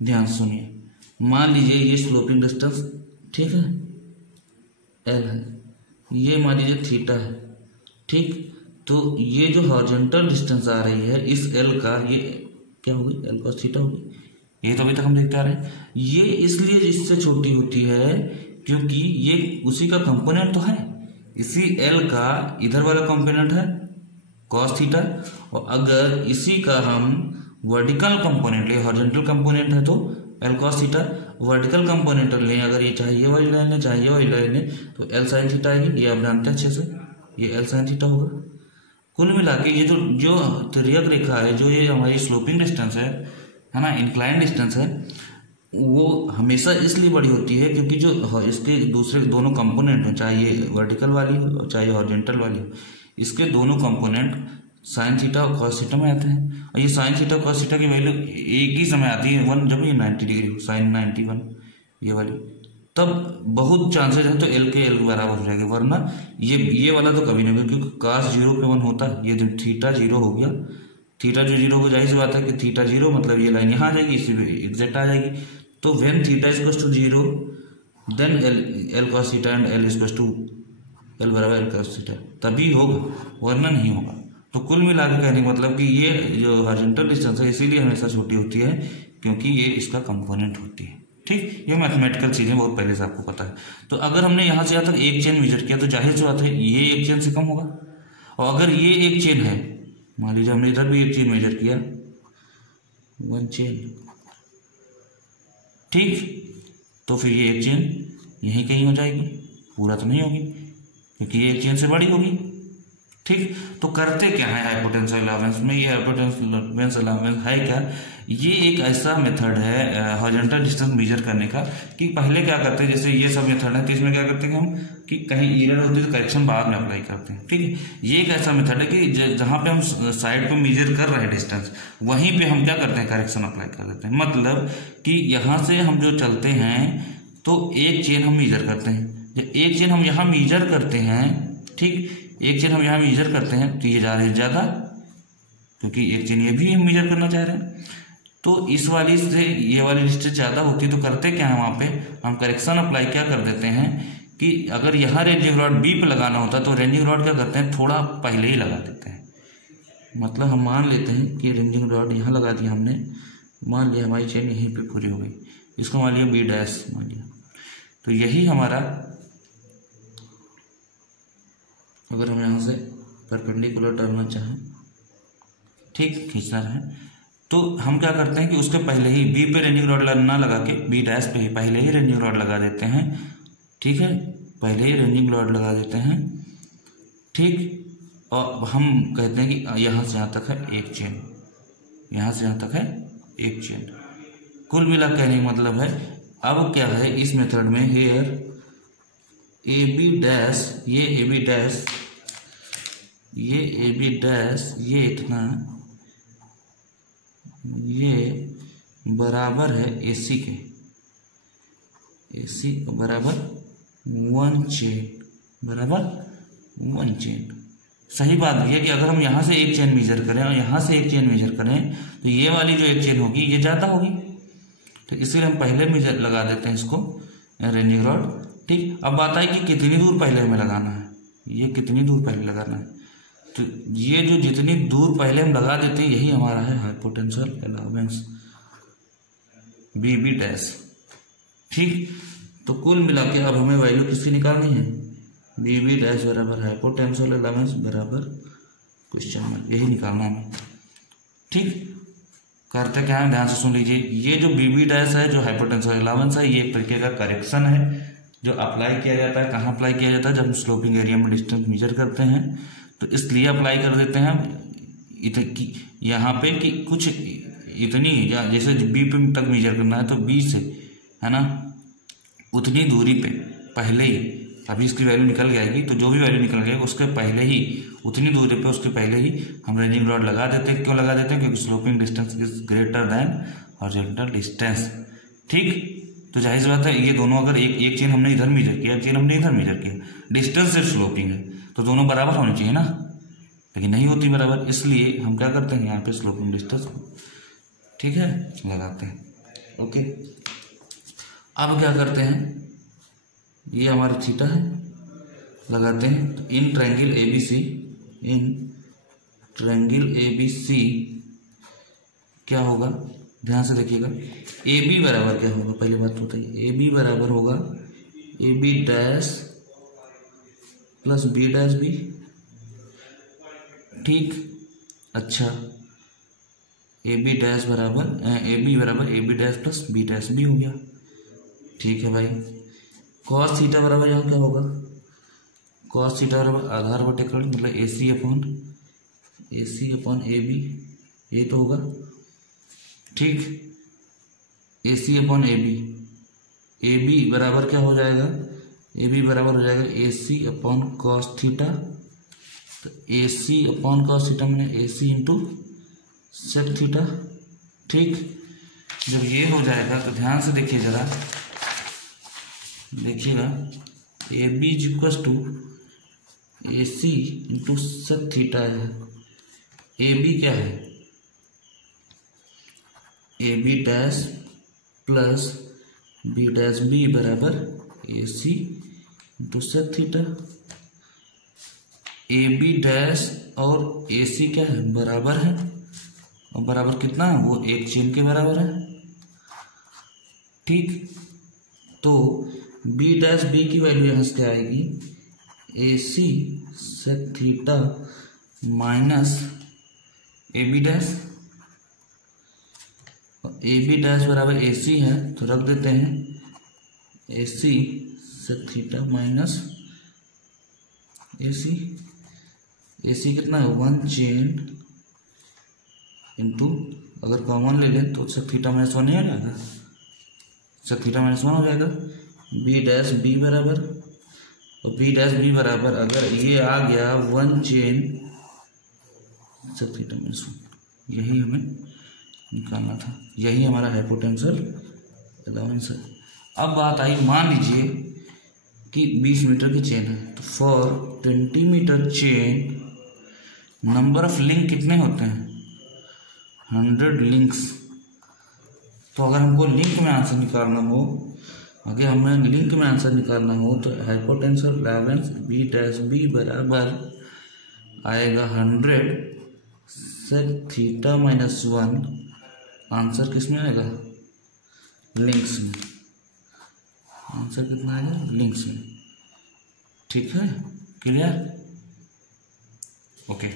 ध्यान सुनिए। मान लीजिए ये स्लोपिंग डिस्टेंस, ठीक है, एल है, ये मान लीजिए थीटा है, ठीक। तो ये जो हॉरिजॉन्टल डिस्टेंस आ रही है इस एल का, ये क्या होगी? एल कॉस थीटा होगी। ये तो अभी तक हम देखते आ रहे हैं। ये इसलिए इससे छोटी होती है क्योंकि ये उसी का कंपोनेंट तो है, इसी एल का इधर वाला कंपोनेंट है कॉस थीटा, और अगर इसी का हम वर्टिकल कंपोनेंट ले, हॉरिजॉन्टल कंपोनेंट है तो L cos theta, vertical component लें अगर ये चाहे ये वाली लाइन लें चाहे ये वाली लाइन लें तो एल साइन थीटा आएगी। ये आप जानते हैं अच्छे से, ये एल साइन थीटा होगा। कुल मिला के ये जो तिर्यक रेखा है, जो ये हमारी स्लोपिंग डिस्टेंस है ना, इंक्लाइन डिस्टेंस है, वो हमेशा इसलिए बड़ी होती है क्योंकि जो इसके दूसरे दोनों कंपोनेंट हैं, चाहे ये वर्टिकल वाली हो चाहे हॉरिजॉन्टल वाली हो, इसके दोनों कंपोनेंट साइन थीटा और कॉस थीटा में आते हैं। और ये साइन थीटा कॉस थीटा की वैल्यू एक ही समय आती है, 1 जब ये 90 डिग्री हो, साइन 91 ये वाली, तब बहुत चांसेस है तो एल के बराबर हो जाएगा, वरना ये वाला तो कभी नहीं होगा, क्योंकि कॉस 0 पे 1 होता है। ये जब थीटा 0 हो गया, थीटा जो 0 हो, जाहिर सी बात है कि थीटा 0 मतलब ये लाइन यहाँ आ जाएगी, इसी एग्जैक्ट आ जाएगी। तो when theta equals to 0 then L cos theta and L equals to L बराबर एल कॉस थीटा, तभी होगा, वरना नहीं होगा। तो कुल मिला के कहने का मतलब कि ये जो हॉरिजॉन्टल डिस्टेंस है इसीलिए हमेशा छोटी होती है क्योंकि ये इसका कंपोनेंट होती है, ठीक। ये मैथमेटिकल चीज़ें बहुत पहले से आपको पता है। तो अगर हमने यहाँ से यहाँ तक एक चेन मेजर किया तो जाहिर सी बात है ये एक चेन से कम होगा, और अगर ये एक चेन है, मान लीजिए हमने इधर भी एक चेन मेजर किया 1 चेन, ठीक, तो फिर ये एक चेन यहीं कहीं हो जाएगी, पूरा तो नहीं होगी क्योंकि ये एक चेन से बड़ी होगी, ठीक। तो करते क्या है हाइपोटेंशियल अलाउंस में, ये हाइपोटेंशियल अलाउंस है क्या, ये एक ऐसा मेथड है हॉरिजॉन्टल डिस्टेंस मेजर करने का कि पहले क्या करते हैं, जैसे ये सब मेथड है तो इसमें क्या करते हैं हम कि कहीं एरर होती है तो करेक्शन बाद में अप्लाई करते हैं, ठीक है। ये एक ऐसा मेथड है कि जहाँ पे हम साइड पे मेजर कर रहे हैं डिस्टेंस, वहीं पे हम क्या करते हैं, करेक्शन अप्लाई कर देते हैं। मतलब कि यहाँ से हम जो चलते हैं तो एक चेन हम मेजर करते हैं, जब एक चेन हम यहाँ मेजर करते हैं, ठीक, एक चेन हम यहाँ मेजर करते हैं तो ये जा रही है ज़्यादा, क्योंकि एक चेन ये भी हम मेजर करना चाह रहे हैं, तो इस वाली से ये वाली डिस्टेंस ज़्यादा होती है। तो करते क्या है, वहाँ पे हम करेक्शन अप्लाई क्या कर देते हैं कि अगर यहाँ रेंजिंग रॉड बी पे लगाना होता तो रेंजिंग रॉड क्या करते हैं, थोड़ा पहले ही लगा देते हैं। मतलब हम मान लेते हैं कि रेंजिंग रॉड यहाँ लगा दिया हमने, मान लिया हमारी चेन यहीं पे पूरी हो गई, इसको मान लिया बी डैश मान लिया। तो यही हमारा, अगर हम यहाँ से परपेंडिकुलर डालना चाहें, ठीक, खींचना है, तो हम क्या करते हैं कि उसके पहले ही बी पे रेंजिंग रॉड ना लगा के बी डैश पे ही पहले ही रेंजिंग रॉड लगा देते हैं। ठीक है, पहले ही रेंजिंग रॉड लगा देते हैं। ठीक, और हम कहते हैं कि यहाँ से यहाँ तक है एक चेन, यहाँ से यहाँ तक है एक चेन। कुल मिला कहने का मतलब है, अब क्या है इस मेथड में, हेयर ए बी डैश, ये ए बी डैश, ये ए बी डैश, ये इतना, ये बराबर है ए सी के, ए सी बराबर 1 चेन, बराबर 1 चेन। सही बात है कि अगर हम यहाँ से एक चेन मेजर करें और यहाँ से एक चेन मेजर करें तो ये वाली जो एक चेन होगी ये ज़्यादा होगी, तो इसलिए हम पहले मेजर लगा देते हैं इसको रेंजिंग रॉड। ठीक, अब बात आई कि कितनी दूर पहले हमें लगाना है, ये कितनी दूर पहले लगाना है। तो ये जो जितनी दूर पहले हम लगा देते हैं यही हमारा है हाइपोटेंशियल अलाउंस बी बी डैश। ठीक, तो कुल मिला के अब हमें वैल्यू किसकी निकालनी है, बी बी डैश बराबर हाइपोटेंशियल अलाउंस बराबर क्वेश्चन मार्क, यही निकालना हमें। ठीक, करते क्या है, ध्यान से सुन लीजिए। ये जो बी बी डैश है, जो हाइपोटेंशियल अलाउंस है, ये एक तरीके का करेक्शन है जो अप्लाई किया जाता है। कहाँ अप्लाई किया जाता है, जब हम स्लोपिंग एरिया में डिस्टेंस मेजर करते हैं तो इसलिए अप्लाई कर देते हैं यहाँ पे कि कुछ इतनी, जैसे बी पे तक मेजर करना है तो बी से, है ना, उतनी दूरी पे पहले ही, अभी इसकी वैल्यू निकल जाएगी तो जो भी वैल्यू निकल जाएगी उसके पहले ही, उतनी दूरी पे उसके पहले ही हम रेंजिंग रॉड लगा देते हैं। क्यों लगा देते हैं, क्योंकि sloping distance is greater than horizontal distance. ठीक, तो जाहिर सी बात है ये दोनों, अगर एक चेन हमने इधर मेजर किया, चेन हमने इधर मेजर किया, डिस्टेंस सिर्फ स्लोपिंग है तो दोनों बराबर होनी चाहिए ना, लेकिन नहीं होती बराबर, इसलिए हम क्या करते हैं यहाँ पे स्लोपिंग डिस्टेंस, ठीक है, लगाते हैं। ओके, अब क्या करते हैं, ये हमारा थीटा है, लगाते हैं। तो in triangle ABC, in triangle ABC क्या होगा, ध्यान से देखिएगा। AB बराबर क्या होगा, पहली बात तो बताइए, AB बराबर होगा AB dash plus B dash B। ठीक, अच्छा, AB डैश बराबर AB बराबर AB dash plus B dash B हो गया। ठीक है भाई, कॉस थीटा बराबर यहाँ क्या होगा, कॉस थीटा बराबर आधार बटे कर्ण, मतलब AC अपॉन AB, ये तो होगा। ठीक, AC अपॉन AB बराबर क्या हो जाएगा, AB बराबर हो जाएगा AC अपॉन कॉस थीटा। तो AC अपॉन कॉस थीटा मैंने AC इंटू सेक थीटा। ठीक, जब ये हो जाएगा तो ध्यान से देखिए जरा, देखिएगा, AB is equal to AC into sec theta है। AB क्या है, AB dash plus B dash B बराबर AC into sec theta. AB dash और AC क्या है, बराबर है, और बराबर कितना है, वो एक चेन के बराबर है। ठीक, तो B डैश B की वैल्यू यहाँ से आएगी AC sec theta minus AB dash, AB dash बराबर AC है तो रख देते हैं AC sec theta minus AC कितना है, 1 चेन इंटू, अगर कॉमन ले लें तो सेक थीटा माइनस 1 नहीं आ जाएगा, सेक थीटा माइनस 1 हो जाएगा। B डैश B बराबर, और B डैश B बराबर अगर ये आ गया 1 चेन सेक थीटा माइनस 1, यही हमें निकालना था, यही हमारा हाइपोटेंशियल अलाउंस है। अब बात आई, मान लीजिए कि 20 मीटर की चेन है, तो for 20 metre chain number of link कितने होते हैं, 100 लिंक्स। तो अगर हमको लिंक में आंसर निकालना हो, अगर हमें लिंक में आंसर निकालना हो तो हाइपोटेंशियल अलाउंस B डैश B बराबर आएगा 100 सेक थीटा माइनस 1। आंसर किस में आएगा, लिंक्स में, आंसर कितना आएगा लिंक्स में। ठीक है, क्लियर, ओके।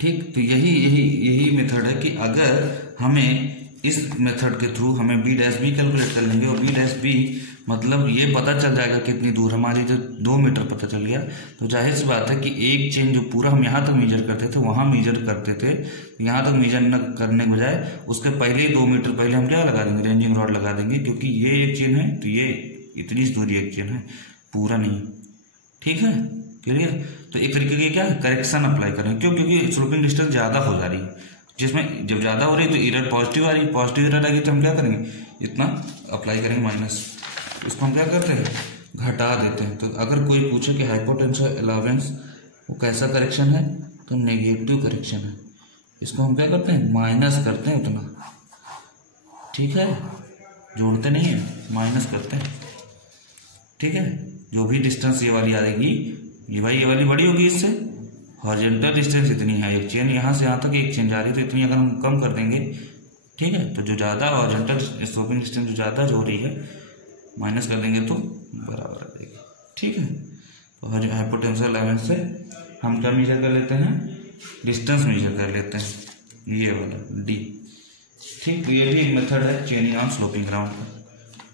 ठीक, तो यही मेथड है कि अगर हमें इस मेथड के थ्रू हमें बी डैश बी कैलकुलेट कर लेंगे, और बी डैश बी मतलब ये पता चल जाएगा कितनी दूर, हमारी जो 2 मीटर पता चल गया, तो जाहिर सी बात है कि एक चेन जो पूरा हम यहाँ तक मेजर करते थे वहाँ मेजर करते थे, यहाँ तक मेजर न करने के बजाय उसके पहले ही 2 मीटर पहले हम क्या लगा देंगे, रेंजिंग रॉड लगा देंगे, क्योंकि ये एक चेन है तो ये इतनी दूरी एक चेन है, पूरा नहीं। ठीक है, क्लियर। तो एक तरीके की क्या करेक्शन अप्लाई करें, क्यों, क्योंकि स्लोपिंग डिस्टेंस ज़्यादा हो जा रही है, जिसमें जब ज़्यादा हो रही है तो एरर पॉजिटिव आ रही है, पॉजिटिव एरर आएगी तो हम क्या करेंगे, इतना अप्लाई करेंगे माइनस, इसको हम क्या करते हैं घटा देते हैं। तो अगर कोई पूछे कि हाइपोटेंशियल अलावेंस वो कैसा करेक्शन है, तो नेगेटिव करेक्शन है, इसको हम क्या करते हैं माइनस करते हैं उतना। ठीक है, जोड़ते नहीं है, माइनस करते हैं। ठीक है, जो भी डिस्टेंस ये वाली आएगी, ये भाई ये वाली बड़ी होगी इससे, हॉरिजॉन्टल डिस्टेंस इतनी है, एक चेन यहाँ से यहाँ तक एक चेन जा रही है, तो इतनी अगर हम कम कर देंगे, ठीक है, तो जो ज़्यादा हॉरिजॉन्टल स्लोपिंग डिस्टेंस जो ज़्यादा हो रही है माइनस कर देंगे तो बराबर आ जाएगी। ठीक है, तो हाइपोटेंशियल अलावेंस से हम क्या मेजर कर लेते हैं, डिस्टेंस मेजर कर लेते हैं, ये वाला डी। ठीक, तो ये भी एक मेथड है चेनिंग ऑन स्लोपिंग ग्राउंड का।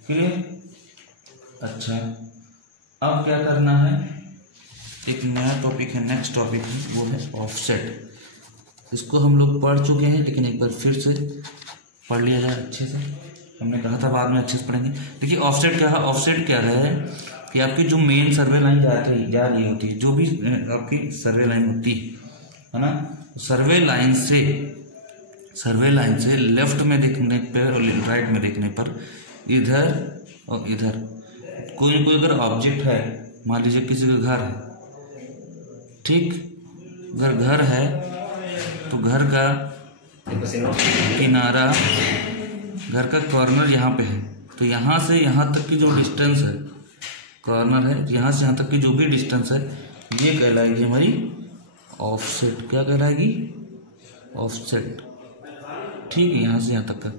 क्लियर, अच्छा अब क्या करना है, एक नया टॉपिक है, नेक्स्ट टॉपिक है, वो है ऑफसेट। इसको हम लोग पढ़ चुके हैं, लेकिन एक बार फिर से पढ़ लिया जाए अच्छे से, हमने कहा था बाद में अच्छे से पढ़ेंगे। देखिए ऑफसेट क्या है, ऑफसेट क्या है कि आपकी जो मेन सर्वे लाइन जा रही होती है, जो भी आपकी सर्वे लाइन होती है ना, सर्वे लाइन से लेफ्ट में देखने पर और राइट में देखने पर इधर और इधर कोई अगर ऑब्जेक्ट है, मान लीजिए किसी का घर है, ठीक, अगर घर है तो घर का किनारा, घर का कॉर्नर यहाँ पे है, तो यहाँ से यहाँ तक की जो डिस्टेंस है, कॉर्नर है, यहाँ से यहाँ तक की जो भी डिस्टेंस है, ये कहलाएगी हमारी ऑफसेट। क्या कहलाएगी, ऑफसेट। ठीक है, यहाँ से यहाँ तक का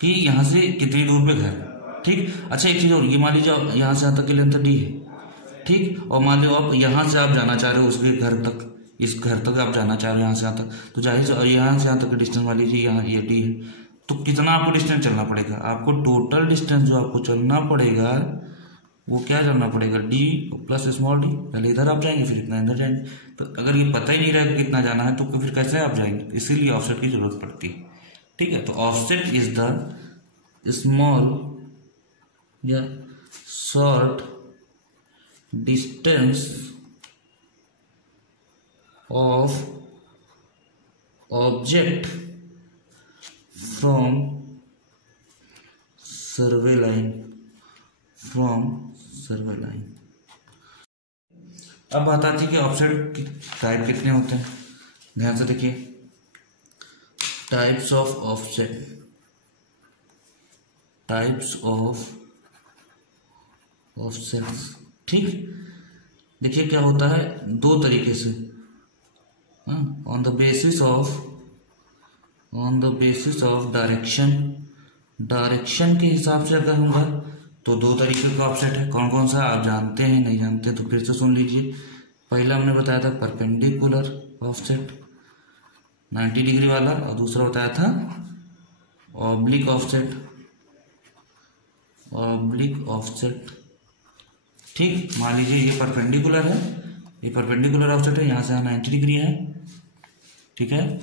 कि यहाँ से कितनी दूर पे घर। ठीक, अच्छा एक चीज़ और, ये मान लीजिए यहाँ से यहाँ तक की लेंथ डी है, ठीक, और मान लो आप यहाँ से आप जाना चाह रहे हो उसके घर तक, इस घर तक आप जाना चाह रहे हो यहाँ से यहाँ तक, तो जाहिर से यहाँ से यहाँ तक का डिस्टेंस मान लीजिए यहाँ ये डी है, तो कितना आपको डिस्टेंस चलना पड़ेगा, आपको टोटल डिस्टेंस जो आपको चलना पड़ेगा वो क्या चलना पड़ेगा, डी प्लस स्मॉल डी। पहले इधर आप जाएंगे फिर इतना इधर जाएंगे, तो अगर ये पता ही नहीं रहेगा कितना जाना है तो फिर कैसे आप जाएंगे, इसीलिए ऑफसेट की जरूरत पड़ती है। ठीक है, तो ऑफसेट इज द स्मॉल या short distance of object from survey line, अब बात आती है कि ऑफसेट की टाइप कितने होते हैं। ध्यान से देखिए, types of offset, types of offsets. ठीक, देखिए क्या होता है, 2 तरीके से, on the basis of direction के हिसाब से अगर होगा तो 2 तरीके का ऑफसेट है। कौन कौन सा आप जानते हैं, नहीं जानते तो फिर से सुन लीजिए। पहला हमने बताया था परपेंडिकुलर ऑफसेट 90 डिग्री वाला, और दूसरा बताया था ऑब्लिक ऑफसेट। ठीक, मान लीजिए ये परपेंडिकुलर है, ये परपेंडिकुलर ऑफसेट है, यहाँ से 90 डिग्री है। ठीक है,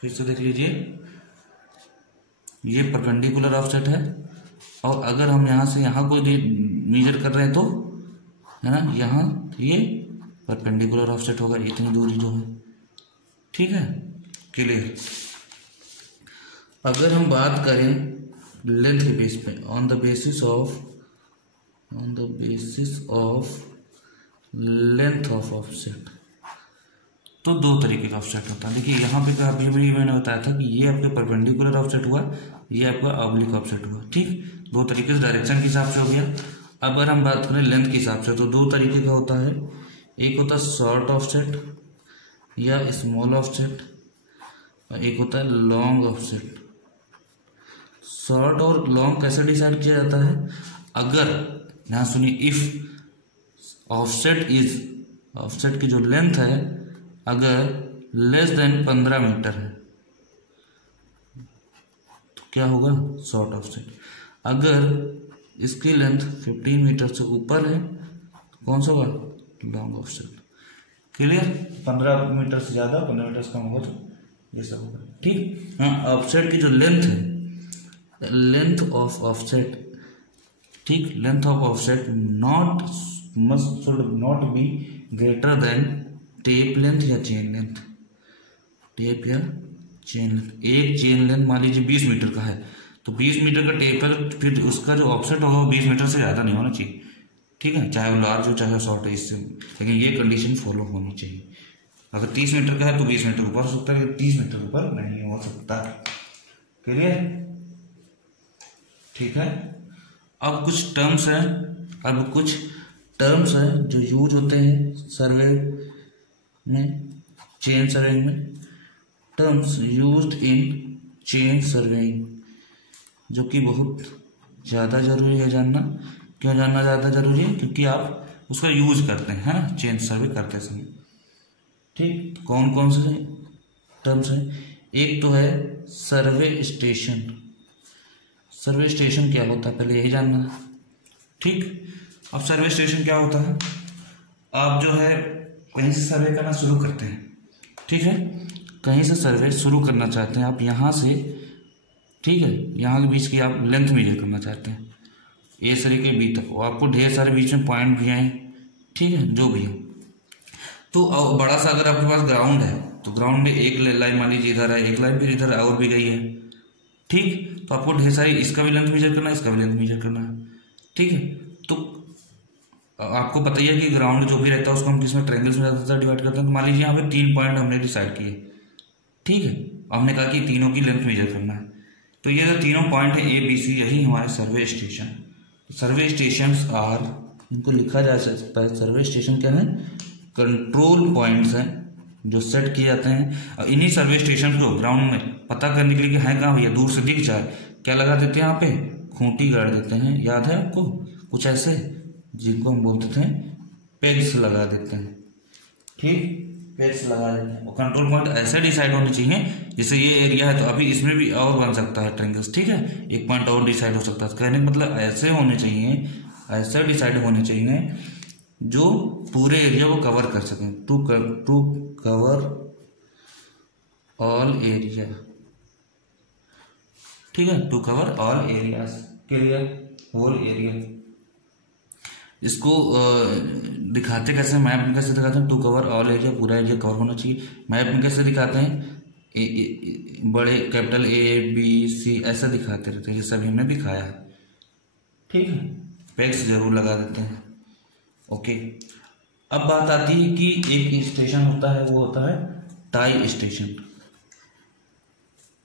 फिर से देख लीजिए, ये परपेंडिकुलर ऑफसेट है, और अगर हम यहाँ से यहाँ कोई मेजर कर रहे हैं तो है ना, यहाँ ये परपेंडिकुलर ऑफसेट होगा, इतनी दूरी जो है। ठीक है, क्लियर। अगर हम बात करें लेंथ के बेस पे, on the basis of length of offset, तो 2 तरीके का ऑफसेट होता है। देखिए यहाँ पे अभी मैंने बताया था कि ये आपके परपेंडिकुलर ऑफसेट हुआ, ये आपका ऑब्लिक ऑफसेट हुआ। ठीक, 2 तरीके से डायरेक्शन के हिसाब से हो गया। अब अगर हम बात करें लेंथ के हिसाब से, तो 2 तरीके का होता है, एक होता है शॉर्ट ऑफसेट या स्मॉल ऑफसेट, और एक होता है लॉन्ग ऑफसेट। शॉर्ट और लॉन्ग कैसे डिसाइड किया जाता है? अगर यहाँ सुनिए, इफ ऑफसेट की जो लेंथ है अगर लेस देन 15 मीटर है तो क्या होगा? Short offset. अगर इसकी लेंथ 15 मीटर से ऊपर है तो कौन सा होगा? Long offset. क्लियर? 15 मीटर से ज़्यादा, 15 मीटर से कम होगा तो ये सब होगा। ठीक। हाँ, ऑफसेट की जो लेंथ है, लेंथ ऑफ ऑफसेट, ठीक, length of offset should not be greater than tape length या चेन लेंथ। टेप या चेन लेंथ, एक चेन लेंथ मान लीजिए 20 मीटर का है तो 20 मीटर का टेप है, फिर उसका जो ऑफसेट होगा वो 20 मीटर से ज़्यादा नहीं होना चाहिए। ठीक है, चाहे वो लार्ज हो चाहे शॉर्ट है, इससे लेकिन ये कंडीशन फॉलो होनी चाहिए। अगर 30 मीटर का है तो 20 मीटर ऊपर हो सकता है, लेकिन 30 मीटर ऊपर नहीं हो सकता। क्लियर? ठीक है। अब कुछ टर्म्स हैं जो यूज होते हैं सर्वे में, चेन सर्वेइंग में। Terms used in chain surveying जो कि बहुत ज़्यादा जरूरी है जानना। क्यों जानना ज़्यादा जरूरी है? क्योंकि आप उसका यूज करते हैं, है ना, चेन सर्वे करते समय। ठीक, कौन कौन से टर्म्स हैं? एक तो है सर्वे स्टेशन। सर्वे स्टेशन क्या होता है पहले यही जानना है। ठीक, अब सर्वे स्टेशन क्या होता है? आप जो है कहीं से सर्वे करना शुरू करते हैं, ठीक है, कहीं से सर्वे शुरू करना चाहते हैं आप, यहाँ से, ठीक है, यहाँ के बीच की आप लेंथ मेजर करना चाहते हैं ए से लेकर बी तक, और आपको ढेर सारे बीच में पॉइंट भी आए, ठीक है, जो भी हो। तो बड़ा सा अगर आपके पास ग्राउंड है तो ग्राउंड में एक लाइन मान लीजिए इधर है, एक लाइन फिर इधर और भी गई है, ठीक, तो आपको ढेर सारी, इसका भी लेंथ मेजर करना है, इसका भी लेंथ मेजर करना है। ठीक है, तो आपको पता ही है कि ग्राउंड जो भी रहता है उसको हम किसमें, ट्रायंगल्स में ज़्यादातर डिवाइड करते हैं। तो मान लीजिए यहाँ पे 3 पॉइंट हमने डिसाइड किए, ठीक है, हमने कहा कि तीनों की लेंथ मेजर करना है। तो ये जो तीनों पॉइंट है ए बी सी, यही हमारे सर्वे स्टेशन। सर्वे स्टेशंस आर, इनको लिखा जा सकता है, सर्वे स्टेशन क्या है? कंट्रोल पॉइंट्स हैं जो सेट किए जाते हैं। और इन्हीं सर्वे स्टेशन को ग्राउंड में पता करने के लिए कि है कहाँ भैया, दूर से दिख जाए, क्या लगा देते हैं यहाँ पे? खूंटी गाड़ देते हैं। याद है आपको? कुछ ऐसे जिनको हम बोलते थे पेग्स लगा देते हैं, ठीक, पेग्स लगा देते हैं। और कंट्रोल पॉइंट ऐसे डिसाइड होने चाहिए जैसे ये एरिया है तो अभी इसमें भी और बन सकता है ट्रायंगल्स, ठीक है, एक पॉइंट और डिसाइड हो सकता है। कहने का मतलब ऐसे होने चाहिए, ऐसे डिसाइड होने चाहिए जो पूरे एरिया को कवर कर सकें। टू कवर ऑल एरिया, ठीक है, to cover all areas, clear, whole area. इसको दिखाते कैसे, मैप में कैसे दिखाते हैं? टू कवर ऑल एरिया, पूरा एरिया कवर होना चाहिए। मैप में कैसे दिखाते हैं? बड़े कैपिटल ए बी सी ऐसा दिखाते रहते हैं, ये सभी हमने दिखाया है, ठीक है, पेग्स जरूर लगा देते हैं। ओके, अब बात आती है कि एक स्टेशन होता है, वो होता है टाई स्टेशन।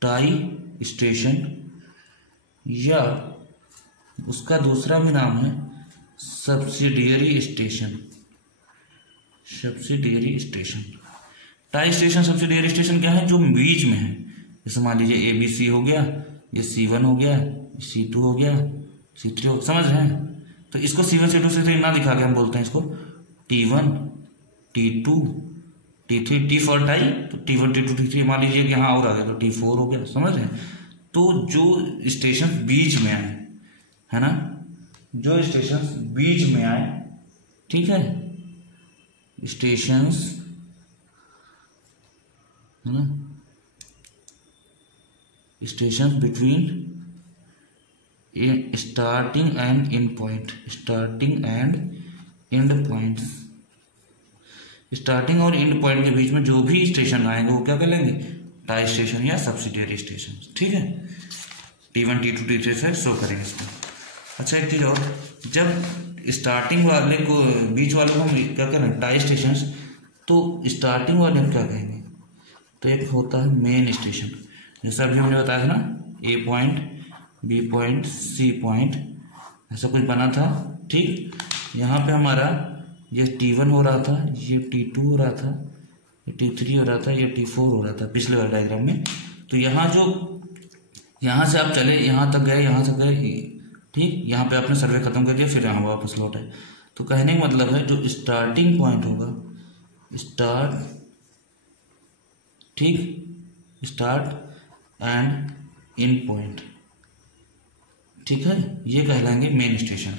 टाई स्टेशन या उसका दूसरा भी नाम है subsidiary station. Subsidiary station, tie station, subsidiary station क्या है? जो बीच में है। जैसे मान लीजिए ए बी सी हो गया, ये C1 हो गया, C2 हो गया, C3 हो, समझ रहे हैं? तो इसको C1 C2 C3 ना दिखा के हम बोलते हैं इसको T1 T2 T3, T for tie तो T1 T2 T3, मान लीजिए कि यहाँ और आ गया तो T4 हो गया, समझ रहे हैं? तो जो स्टेशन बीच में आए, है ना, जो स्टेशन बीच में आए, ठीक है, स्टेशंस, है ना, station between starting and and point, starting and and points, starting और एंड पॉइंट के बीच में जो भी स्टेशन आएंगे वो क्या कर लेंगे? टाई स्टेशन या सब्सिडियरी स्टेशन, ठीक है, T1 T2 T3 से शो करेंगे इसको। अच्छा, एक चीज और, जब स्टार्टिंग वाले को, बीच वाले को हम क्या कह रहे हैं? टाई स्टेशन, तो स्टार्टिंग वाले हम क्या कहेंगे? तो एक होता है मेन स्टेशन, जैसा अभी हमने बताया था ना, A point B point C point, ऐसा कुछ बना था, ठीक। यहाँ पे हमारा ये T1 हो रहा था, ये T2 हो रहा था, ये T3 हो रहा था, ये T4 हो रहा था पिछले वाले डायग्राम में। तो यहाँ जो यहाँ से आप चले, यहाँ तक गए, यहाँ तक गए, ठीक, यहाँ पे आपने सर्वे खत्म कर दिया, फिर यहाँ वापस लौट आए। तो कहने का मतलब है जो स्टार्टिंग पॉइंट होगा, स्टार्ट, ठीक, स्टार्ट एंड इन पॉइंट, ठीक है, ये कहलाएंगे मेन स्टेशन।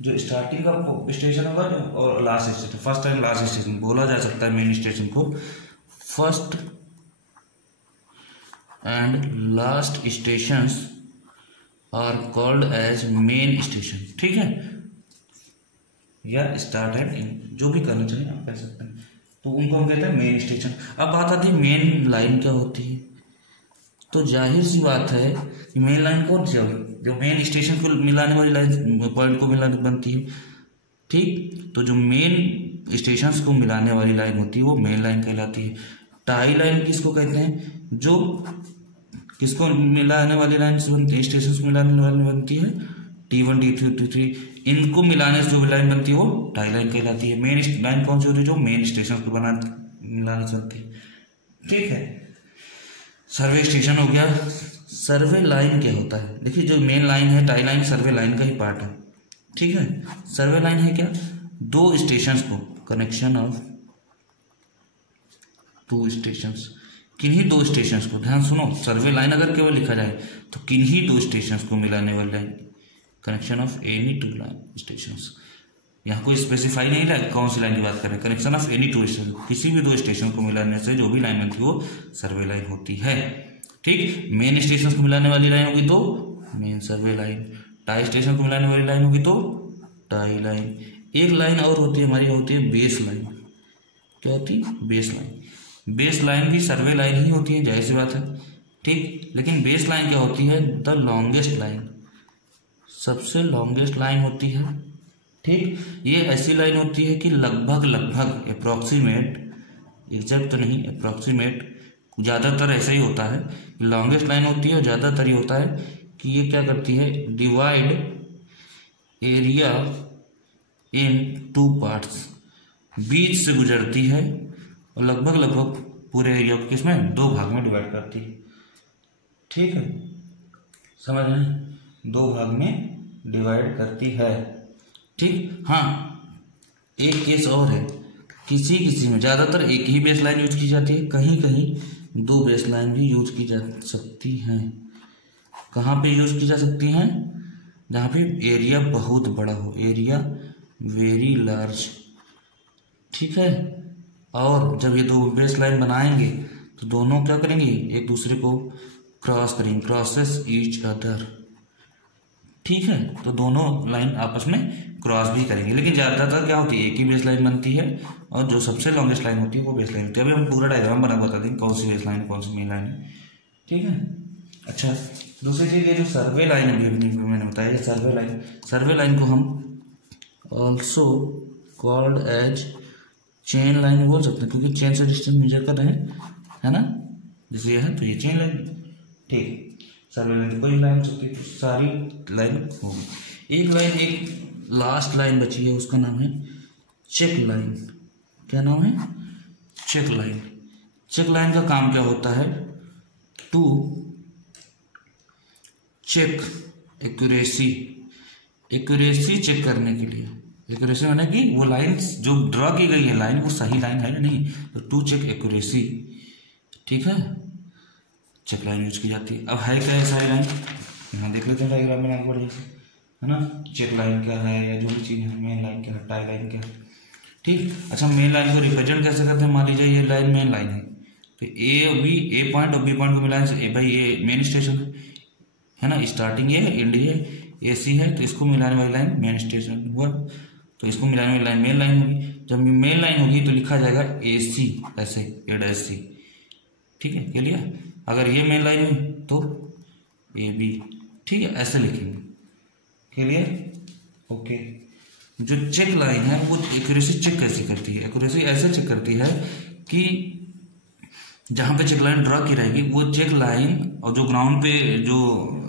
जो स्टार्टिंग का स्टेशन होगा और last station, first and last station बोला जा सकता है मेन स्टेशन को। First and last stations are called as main station, ठीक है, या स्टार्ट एंड इन, जो भी करना चाहिए आप कह सकते हैं, तो उनको हम कहते हैं मेन स्टेशन। अब बात आती है मेन लाइन क्या होती है। तो जाहिर सी बात है कि मेन लाइन कौन सी होगी, जो मेन स्टेशन को मिलाने वाली लाइन, पॉइंट को मिलाने बनती है, ठीक। तो जो मेन स्टेशंस को मिलाने वाली लाइन होती है वो मेन लाइन कहलाती है। टाई लाइन किसको कहते हैं, जो किसको मिलाने वाली लाइन से बनती है, स्टेशन को मिलाने वाली बनती है, T1 T2 T3, इनको मिलाने से जो लाइन बनती है वो टाई लाइन कहलाती है। मेन लाइन कौन सी होती है, जो मेन स्टेशन को मिलाने से बनती है, ठीक है। सर्वे स्टेशन हो गया। सर्वे लाइन क्या होता है, देखिए जो मेन लाइन है टाई लाइन सर्वे लाइन का ही पार्ट है, ठीक है। सर्वे लाइन है क्या, दो स्टेशंस को, कनेक्शन ऑफ टू स्टेशंस, किन्हीं दो स्टेशंस को, ध्यान सुनो, सर्वे लाइन अगर केवल लिखा जाए तो किन्हीं दो स्टेशंस को मिलाने वाली line, connection of any two line stations. यहाँ कोई स्पेसिफाई नहीं है कौन सी लाइन की बात करें, connection of any two station, किसी भी दो स्टेशन को मिलाने से जो भी लाइन बनती है वो सर्वे लाइन होती है, ठीक। मेन स्टेशन को मिलाने वाली लाइन होगी तो मेन सर्वे लाइन, टाई स्टेशन को मिलाने वाली लाइन होगी तो टाई लाइन। एक लाइन और होती है हमारी, होती है बेस लाइन। क्या होती है, बेस लाइन। बेस लाइन भी सर्वे लाइन ही होती है, जाहिर सी बात है, ठीक। लेकिन बेस लाइन क्या होती है, द लॉन्गेस्ट लाइन, सबसे लॉन्गेस्ट लाइन होती है, ठीक। ये ऐसी लाइन होती है कि लगभग अप्रॉक्सीमेट, एग्जैक्ट तो नहीं, अप्रॉक्सीमेट, ज़्यादातर ऐसा ही होता है, लॉन्गेस्ट लाइन होती है और ज़्यादातर ये होता है कि ये क्या करती है, divide area in two parts, बीच से गुजरती है और लगभग पूरे एरिया को किसमें, दो भाग में डिवाइड करती है, ठीक है, समझ रहे हैं, दो भाग में डिवाइड करती है, ठीक। हाँ, एक केस और है, किसी में ज़्यादातर एक ही बेस लाइन यूज की जाती है, कहीं कहीं दो बेस लाइन भी यूज की जा सकती हैं। कहाँ पे यूज की जा सकती हैं, जहाँ पे एरिया बहुत बड़ा हो, एरिया वेरी लार्ज, ठीक है। और जब ये दो बेस लाइन बनाएंगे तो दोनों क्या करेंगे, एक दूसरे को क्रॉस करेंगे, क्रॉसेस ईच अदर, ठीक है। तो दोनों लाइन आपस में क्रॉस भी करेंगे, लेकिन ज़्यादातर क्या होती है, एक ही बेस लाइन बनती है और जो सबसे लॉन्गेस्ट लाइन होती है वो बेस लाइन होती है। अभी हम पूरा डायग्राम बना बता देंगे कौन सी बेस लाइन है, कौन सी मेन लाइन है, ठीक है। अच्छा, दूसरी चीज़ ये जो सर्वे लाइन अभी मैंने बताया, सर्वे लाइन को हम also called as chain line बोल सकते हैं, क्योंकि चेन से डिस्टेंस मेजर कर रहे हैं, है ना, जैसे ये है तो ये चेन लाइन, ठीक। सर्वे लाइन कोई लाइन हो सकती है, तो सारी लाइन होगी। एक लाइन, एक लास्ट लाइन बची है, उसका नाम है चेक लाइन। क्या नाम है, चेक लाइन। चेक लाइन का काम क्या होता है, to check accuracy, accuracy check करने के लिए, एक्यूरेसी माने कि वो लाइन जो ड्रॉ की गई है लाइन वो सही लाइन है या नहीं, तो टू चेक एक्यूरेसी, ठीक है, चेक लाइन यूज की जाती है। अब है क्या है सारी लाइन, यहाँ देख लेते हैं डायग्राम में आगे बढ़िया से, है ना। चेक लाइन क्या है या जो भी चीज़ है, मेन लाइन क्या है, टाई लाइन क्या है, ठीक। अच्छा, मेन लाइन को रिप्रेजेंट कैसे करते हैं, मान लीजिए ये लाइन मेन लाइन है, तो ए पॉइंट और बी पॉइंट को मिलाने से, भाई ये मेन स्टेशन है ना, स्टार्टिंग ये है, एंड ये है, AC है, तो इसको मिलाने वाली लाइन मेन स्टेशन हुआ, तो इसको मिलाने वाली लाइन मेन लाइन होगी। जब मेन लाइन होगी तो लिखा जाएगा AC, ऐसे A', ठीक है, क्लियर। अगर ये मेन लाइन हुई तो AB, ठीक है, ऐसे लिखेंगे, क्लियर, ओके। जो चेक लाइन है वो एक्यूरेसी चेक कैसे करती है, एक्यूरेसी ऐसे चेक करती है कि जहाँ पे चेक लाइन ड्रॉ की रहेगी वो चेक लाइन और जो ग्राउंड पे जो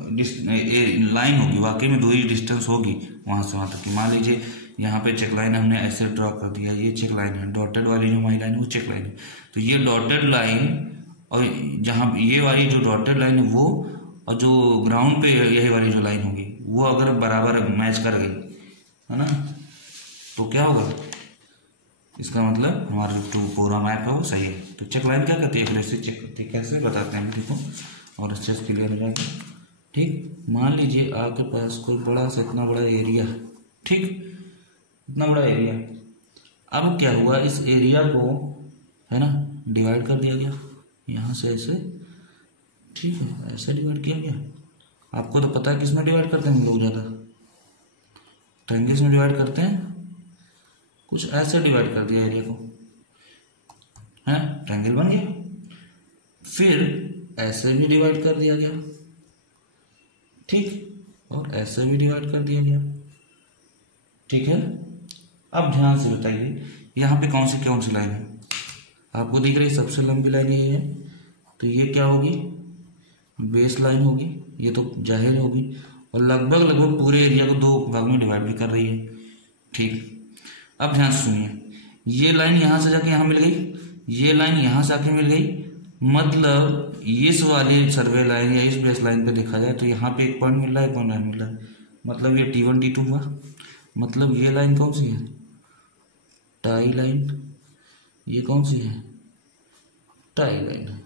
लाइन होगी वाकई में दो ही डिस्टेंस होगी वहाँ से वहाँ तक की। मान लीजिए यहाँ पे चेक लाइन हमने ऐसे ड्रॉ कर दिया, ये चेक लाइन है, डॉटेड वाली जो हमारी लाइन है वो चेक लाइन है, तो ये डॉटेड लाइन और जहाँ ये वाली जो डॉटेड लाइन है वो और जो ग्राउंड पे यही वाली जो लाइन होगी वो अगर बराबर मैच कर गई, है ना, तो क्या होगा, इसका मतलब हमारा जो पूरा मैप है वो सही है। तो चेक लाइन क्या कहती है, एक्यूरेसी चेक करती है। कैसे बताते हैं देखो, और अच्छे से क्लियर हो जाएगा। ठीक, मान लीजिए आपके पास कोई बड़ा सा इतना बड़ा एरिया, ठीक, इतना बड़ा एरिया, अब क्या हुआ, इस एरिया को, है ना, डिवाइड कर दिया गया यहाँ से ऐसे, ठीक है, ऐसे डिवाइड किया गया। आपको तो पता है किस में डिवाइड करते हैं हम लोग, ज़्यादा ट्रायंगल्स में डिवाइड करते हैं। कुछ ऐसे डिवाइड कर दिया एरिया को, है, ट्रायंगल बन गया। फिर ऐसे भी डिवाइड कर दिया गया, ठीक, और ऐसे भी डिवाइड कर दिया गया, ठीक है। अब ध्यान से बताइए यहाँ पे कौन सी लाइन है आपको दिख रही, सबसे लंबी लाइन ये है, तो ये क्या होगी, बेस लाइन होगी, ये तो जाहिर होगी, और लगभग पूरे एरिया को दो भाग में डिवाइड भी कर रही है, ठीक। अब ध्यान से सुनिए, ये लाइन यहाँ से जाके यहाँ मिल गई, ये लाइन यहाँ से आके मिल गई, मतलब इस वाली सर्वे लाइन या इस बेस लाइन पे देखा जाए तो यहाँ पे एक पॉइंट मिल रहा है, एक पॉइंट नहीं मिल रहा है, मतलब ये T1 T2 हुआ। मतलब ये लाइन कौन सी है, टाई लाइन, ये कौन सी है, टाई लाइन है।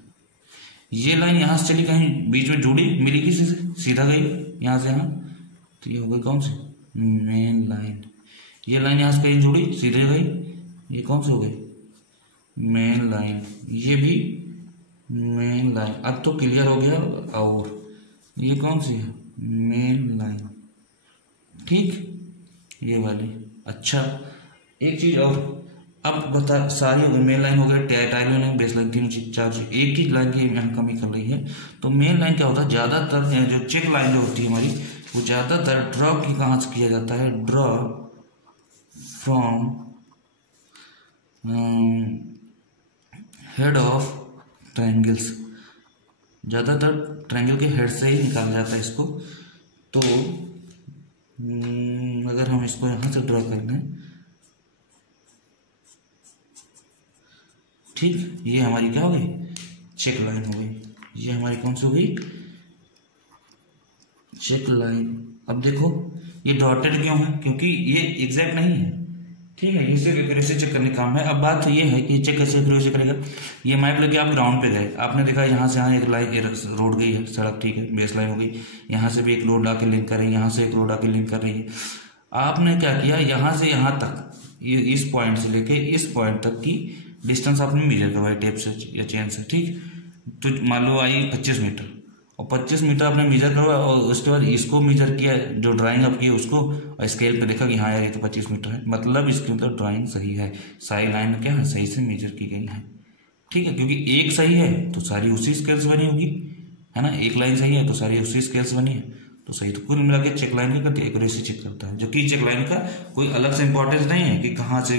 ये लाइन यहाँ से चली, कहीं बीच में जुड़ी, मिली किसी से, सीधा गई यहाँ से यहाँ, तो ये हो गई कौन सी, मेन लाइन। ये लाइन यहाँ से कहीं जुड़ी, सीधे गई, ये कौन सी हो गई, मेन लाइन। ये भी मेन लाइन। अब तो क्लियर हो गया। और ये कौन सी है, मेन लाइन, ठीक, ये वाली। अच्छा, एक चीज और, अब बता, सारी हो गई, मेन लाइन हो गई, टाई लाइन हो, बेस लाइन, तीनों चीज, चार चीज, एक ही लाइन की यहाँ कमी कर रही है। तो मेन लाइन क्या होता है, ज्यादातर जो चेक लाइन जो होती है हमारी, वो ज्यादातर ड्रॉ की कहाँ से किया जाता है, draw from head of triangles, ज्यादातर ट्रायंगल के हेड से ही निकाला जाता है इसको। तो अगर हम इसको यहाँ से ड्रॉ कर लें, ठीक, ये हमारी क्या हो गई, चेक लाइन हो गई। ये हमारी कौन सी हो गई, चेक लाइन। अब देखो ये डॉटेड क्यों है, क्योंकि ये एग्जैक्ट नहीं है, ठीक है, ये सिर्फ एक्यूरेसी चेक करने का काम है। अब बात ये है कि चेक कैसे एक्यूरेसी करेगा। ये मैप लेके आप ग्राउंड पे गए, आपने देखा यहाँ से यहाँ एक लाइन रोड गई है, सड़क, ठीक है, बेस लाइन हो गई, यहाँ से भी एक रोड आके लिंक कर रही है, यहाँ से एक रोड आके लिंक कर रही है। आपने क्या किया, यहाँ से यहाँ तक, ये इस पॉइंट से लेके इस पॉइंट तक की डिस्टेंस आपने मेजर करवाई टेप से या चेन से, ठीक। तो मान लो आई 25 मीटर, और 25 मीटर आपने मेजर करवाया, और उसके बाद इसको मेजर किया, जो ड्राइंग आप की उसको, और स्केल पे देखा कि हाँ यार ये तो 25 मीटर है, मतलब इसके मतलब ड्राइंग सही है, सारी लाइन क्या है, सही से मेजर की गई है, ठीक है। क्योंकि एक सही है तो सारी उसी स्केल से बनी होगी, है ना, एक लाइन सही है तो सारी उसी स्केल से बनी है, तो सही। तो कुल मिला के चेक लाइन का करती है, एक्यूरेसी चेक करता है, जो कि चेक लाइन का कोई अलग से इंपॉर्टेंस नहीं है कि कहाँ से,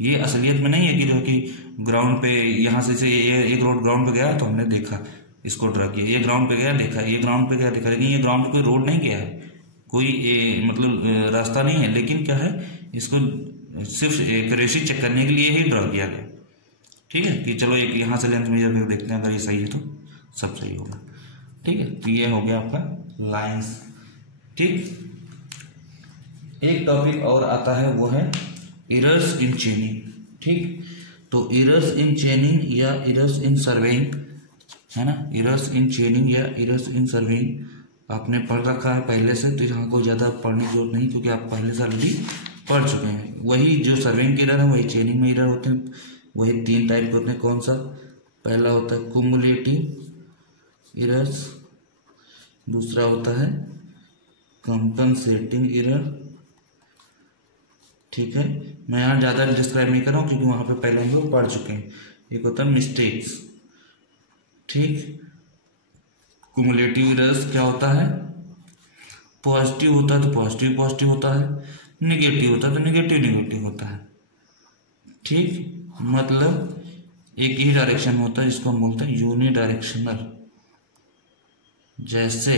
ये असलियत में नहीं है कि जो कि ग्राउंड पे यहाँ से ये एक रोड ग्राउंड पे गया तो हमने देखा, इसको ड्रा किया, ये ग्राउंड पे गया देखा, ये ग्राउंड पे गया देखा, लेकिन ये ग्राउंड पे कोई रोड नहीं गया है, कोई मतलब रास्ता नहीं है, लेकिन क्या है, इसको सिर्फ एक्यूरेसी चेक करने के लिए ही ड्रा किया गया, ठीक है, कि चलो एक यहाँ से लेंथ मेजर करके देखते हैं, अगर ये सही है तो सब सही होगा, ठीक है। तो ये हो गया आपका लाइंस, ठीक। एक टॉपिक और आता है, वो है एरर्स इन चेनिंग, ठीक। तो एरर्स इन चेनिंग या एरर्स इन सर्वेइंग, है ना, एरर्स इन चेनिंग या एरर्स इन सर्वेइंग आपने पढ़ रखा है पहले से, तो यहाँ को ज़्यादा पढ़ने की जरूरत नहीं, क्योंकि आप पहले से ऑलरेडी पढ़ चुके हैं। वही जो सर्वेइंग के एरर है वही चेनिंग में एरर होते हैं, वही 3 टाइप के होते हैं। कौन सा, पहला होता है कुमुलेटिव एरर्स, दूसरा होता है कंपनसेटिंग एरर, ठीक है। मैं यहाँ ज़्यादा डिस्क्राइब नहीं कर रहा हूँ क्योंकि वहाँ पे पहले हम लोग पढ़ चुके हैं। एक होता है मिस्टेक्स, ठीक। कुमुलेटिव एरर्स क्या होता है, पॉजिटिव होता है तो पॉजिटिव पॉजिटिव होता है, निगेटिव होता है तो निगेटिव निगेटिव होता है, ठीक। मतलब एक ही डायरेक्शन में होता है, जिसको हम बोलते हैं यूनिडायरेक्शनल। जैसे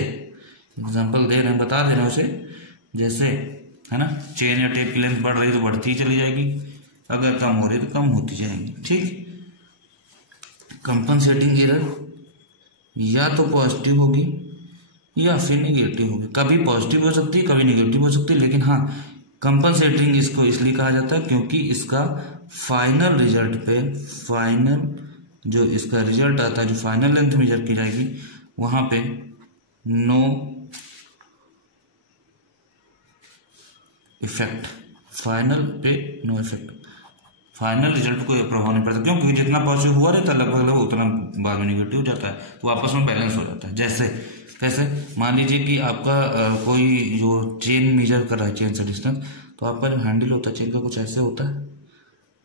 एग्जांपल दे रहे हैं, बता दे रहे हैं उसे, जैसे, है ना, चेन या टेप की लेंथ बढ़ रही तो बढ़ती ही चली जाएगी, अगर कम हो रही तो कम होती जाएगी, ठीक। कंपनसेटिंग एरर या तो पॉजिटिव होगी या फिर नेगेटिव होगी। कभी पॉजिटिव हो सकती है, कभी नेगेटिव हो सकती है, लेकिन हाँ कंपनसेटिंग इसको इसलिए कहा जाता है क्योंकि इसका फाइनल रिजल्ट पे, फाइनल जो इसका रिजल्ट आता है, जो फाइनल लेंथ मेजर की जाएगी वहाँ पे नो इफेक्ट, फाइनल पे नो इफेक्ट, फाइनल रिजल्ट को प्रभाव नहीं पड़ता, क्योंकि जितना पॉजिटिव हुआ रहता है लगभग उतना बाद में नेगेटिव हो जाता है, तो आपस में बैलेंस हो जाता है। जैसे कैसे, मान लीजिए कि आपका कोई जो चेन मेजर कर रहा है, चेन से डिस्टेंस, तो आपका जो हैंडल होता है चेन का कुछ ऐसे होता है,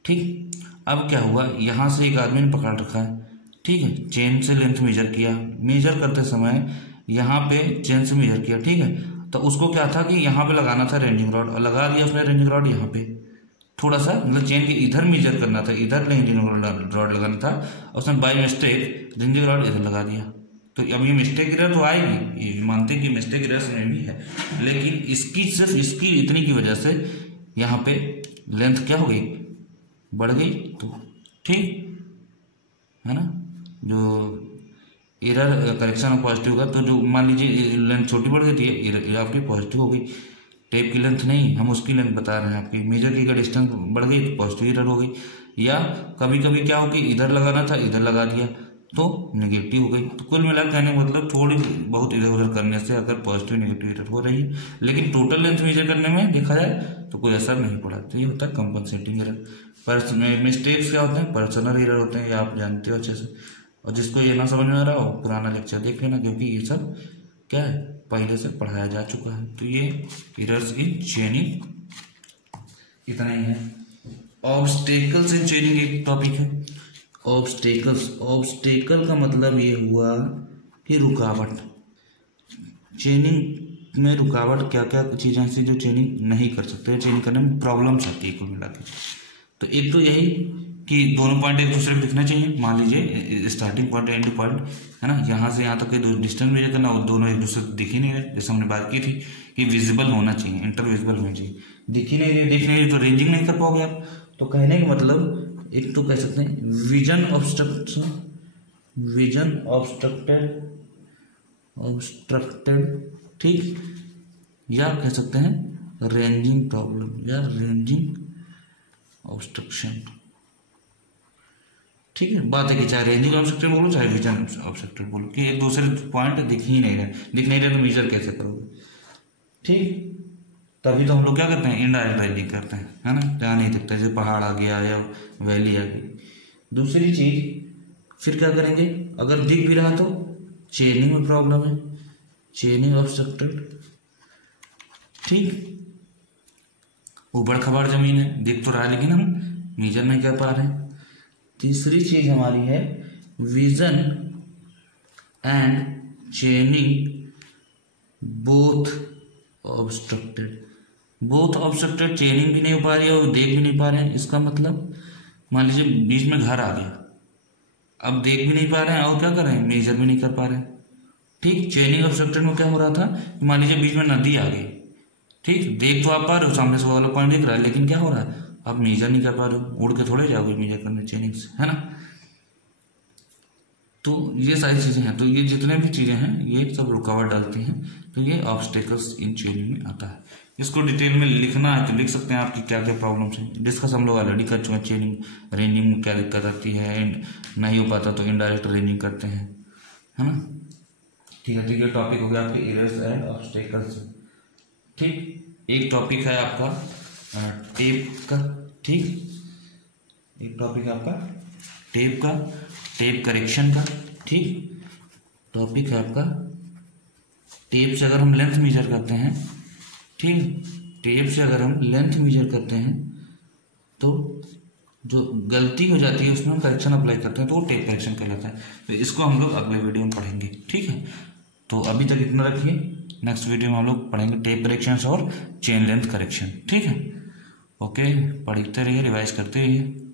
ठीक। अब क्या हुआ, यहाँ से एक आदमी ने पकड़ रखा है, ठीक है, चेन से लेंथ मेजर किया, मेजर करते समय यहाँ पे चेन से मेजर किया, ठीक है, तो उसको क्या था कि यहाँ पे लगाना था रेंजिंग रॉड, और लगा दिया उसने रेंजिंग रॉड यहाँ पे, थोड़ा सा मतलब चेन के इधर मेजर करना था, इधर रेंजिंग रॉड लगाना था, और उसने बाय मिस्टेक रेंजिंग रॉड इधर लगा दिया। तो अब ये मिस्टेक एरर तो आएगी, ये मानते हैं कि मिस्टेक एरर में भी है, लेकिन इसकी सिर्फ इसकी इतनी की वजह से यहाँ पे लेंथ क्या हो गई, बढ़ गई, तो ठीक है ना। जो एरर करेक्शन पॉजिटिव होगा, तो जो मान लीजिए लेंथ छोटी बढ़ गई थी, एरर आपकी पॉजिटिव हो गई, टेप की लेंथ नहीं, हम उसकी लेंथ बता रहे हैं, आपकी मेजर की अगर डिस्टेंस बढ़ गई तो पॉजिटिव एरर हो गई। या कभी कभी क्या हो कि इधर लगाना था इधर लगा दिया तो नेगेटिव हो गई। तो कुल मिलाकर कहने का मतलब थोड़ी बहुत इधर उधर करने से अगर पॉजिटिव नेगेटिव एरर हो रही है, लेकिन टोटल लेंथ मेजर करने में देखा जाए तो कोई असर नहीं पड़ा। तो ये होता है कंपनसेटिंग एरर। मिस्टेक्स क्या होते हैं, पर्सनल एरर होते हैं, ये आप जानते हो अच्छे से, और जिसको ये ना समझ में आ रहा हो पुराना लेक्चर देख लेना, क्योंकि ये सब क्या है पहले से पढ़ाया जा चुका है। तो ये एरर्स इन चेनिंग इतना ही है। ऑब्स्टेकल्स इन चेनिंग एक टॉपिक है। ऑब्स्टेकल्स, ऑब्स्टेकल का मतलब ये हुआ कि रुकावट। चेनिंग में रुकावट क्या क्या चीज़ें ऐसी जो चेनिंग नहीं कर सकते, चेनिंग करने में प्रॉब्लम्स आती है कुल मिला के। तो एक तो यही कि दोनों पॉइंट एक दूसरे को दिखना चाहिए। मान लीजिए स्टार्टिंग पॉइंट एंड पॉइंट है ना, यहाँ से यहाँ तक के डिस्टेंस मेजर करना, और दोनों एक दूसरे को दिख ही नहीं रहे। जैसे हमने बात की थी कि विजिबल होना चाहिए, इंटर विजिबल होना चाहिए, दिख ही नहीं रहे, दिख नहीं रहे तो रेंजिंग नहीं कर पाओगे आप। तो कहने का मतलब एक तो कह सकते हैं विजन ऑब्स्ट्रक्शन, विजन ऑब्स्ट्रक्टेड, ठीक, या कह सकते हैं रेंजिंग प्रॉब्लम या रेंजिंग ऑब्स्ट्रक्शन, ठीक है। बात है कि चाहे रेंजिंग ऑब्स्ट्रक्शन बोलो चाहे विजन ऑब्स्ट्रक्शन बोलो, कि एक दूसरे पॉइंट दिख ही नहीं रहे, दिख नहीं रहे तो मेजर कैसे करोगे, ठीक। तभी तो हम लोग क्या करते हैं, इनडायरेक्ट रेंजिंग करते हैं, है ना, जहाँ नहीं दिखता, जैसे पहाड़ आ गया या वैली आ गई। दूसरी चीज फिर क्या करेंगे, अगर दिख भी रहा तो चेनिंग में प्रॉब्लम है, चेनिंग ऑब्स्ट्रक्टेड, ठीक। ऊबड़ खाबड़ जमीन है, दिख तो रहा है लेकिन हम मेजर नहीं कर पा रहे हैं। तीसरी चीज हमारी है vision and चेनिंग both obstructed, both obstructed, चेनिंग भी नहीं हो पा रही है और देख भी नहीं पा रहे हैं। इसका मतलब मान लीजिए बीच में घर आ गया, अब देख भी नहीं पा रहे हैं और क्या कर रहे हैं, मेजर भी नहीं कर पा रहे हैं, ठीक। चेनिंग ऑब्स्ट्रक्टेड में क्या हो रहा था, मान लीजिए बीच में नदी आ गई, ठीक, देख तो आप पा रहे हो, सामने से वाला पॉइंट दिख रहा है, लेकिन क्या हो रहा है, आप मेजर नहीं कर पा रहे हो, उड़ के थोड़े जाओगे मेजर करने चेनिंग से, है ना। तो ये सारी चीजें हैं, तो ये जितने भी चीजें हैं ये सब रुकावट डालती हैं, तो ये ऑब्स्टेकल्स इन चेनिंग में आता है। इसको डिटेल में लिखना है तो लिख सकते हैं, आपकी क्या क्या प्रॉब्लम्स हैं, डिस्कस हम लोग ऑलरेडी कर चुके हैं। चेनिंग रेंजिंग में क्या दिक्कत आती है, नहीं हो पाता तो इनडायरेक्ट रेंजिंग करते हैं, है ना, ठीक है। ठीक है, टॉपिक हो गया आपके एरर्स एंड ऑब्स्टेकल्स, ठीक। एक टॉपिक है आपका टेप का, ठीक, एक टॉपिक है आपका टेप का, टेप करेक्शन का, ठीक। टॉपिक है आपका टेप से अगर हम लेंथ मेजर करते हैं, ठीक, टेप से अगर हम लेंथ मेजर करते हैं तो जो गलती हो जाती है उसमें हम करेक्शन अप्लाई करते हैं तो वो टेप करेक्शन कहलाता है। तो इसको हम लोग अगले वीडियो में पढ़ेंगे, ठीक है। तो अभी तक इतना रखिए, नेक्स्ट वीडियो में हम लोग पढ़ेंगे टेप करेक्शन और चेन लेंथ करेक्शन, ठीक है। ओके, पढ़ते रहिए, रिवाइज करते रहिए।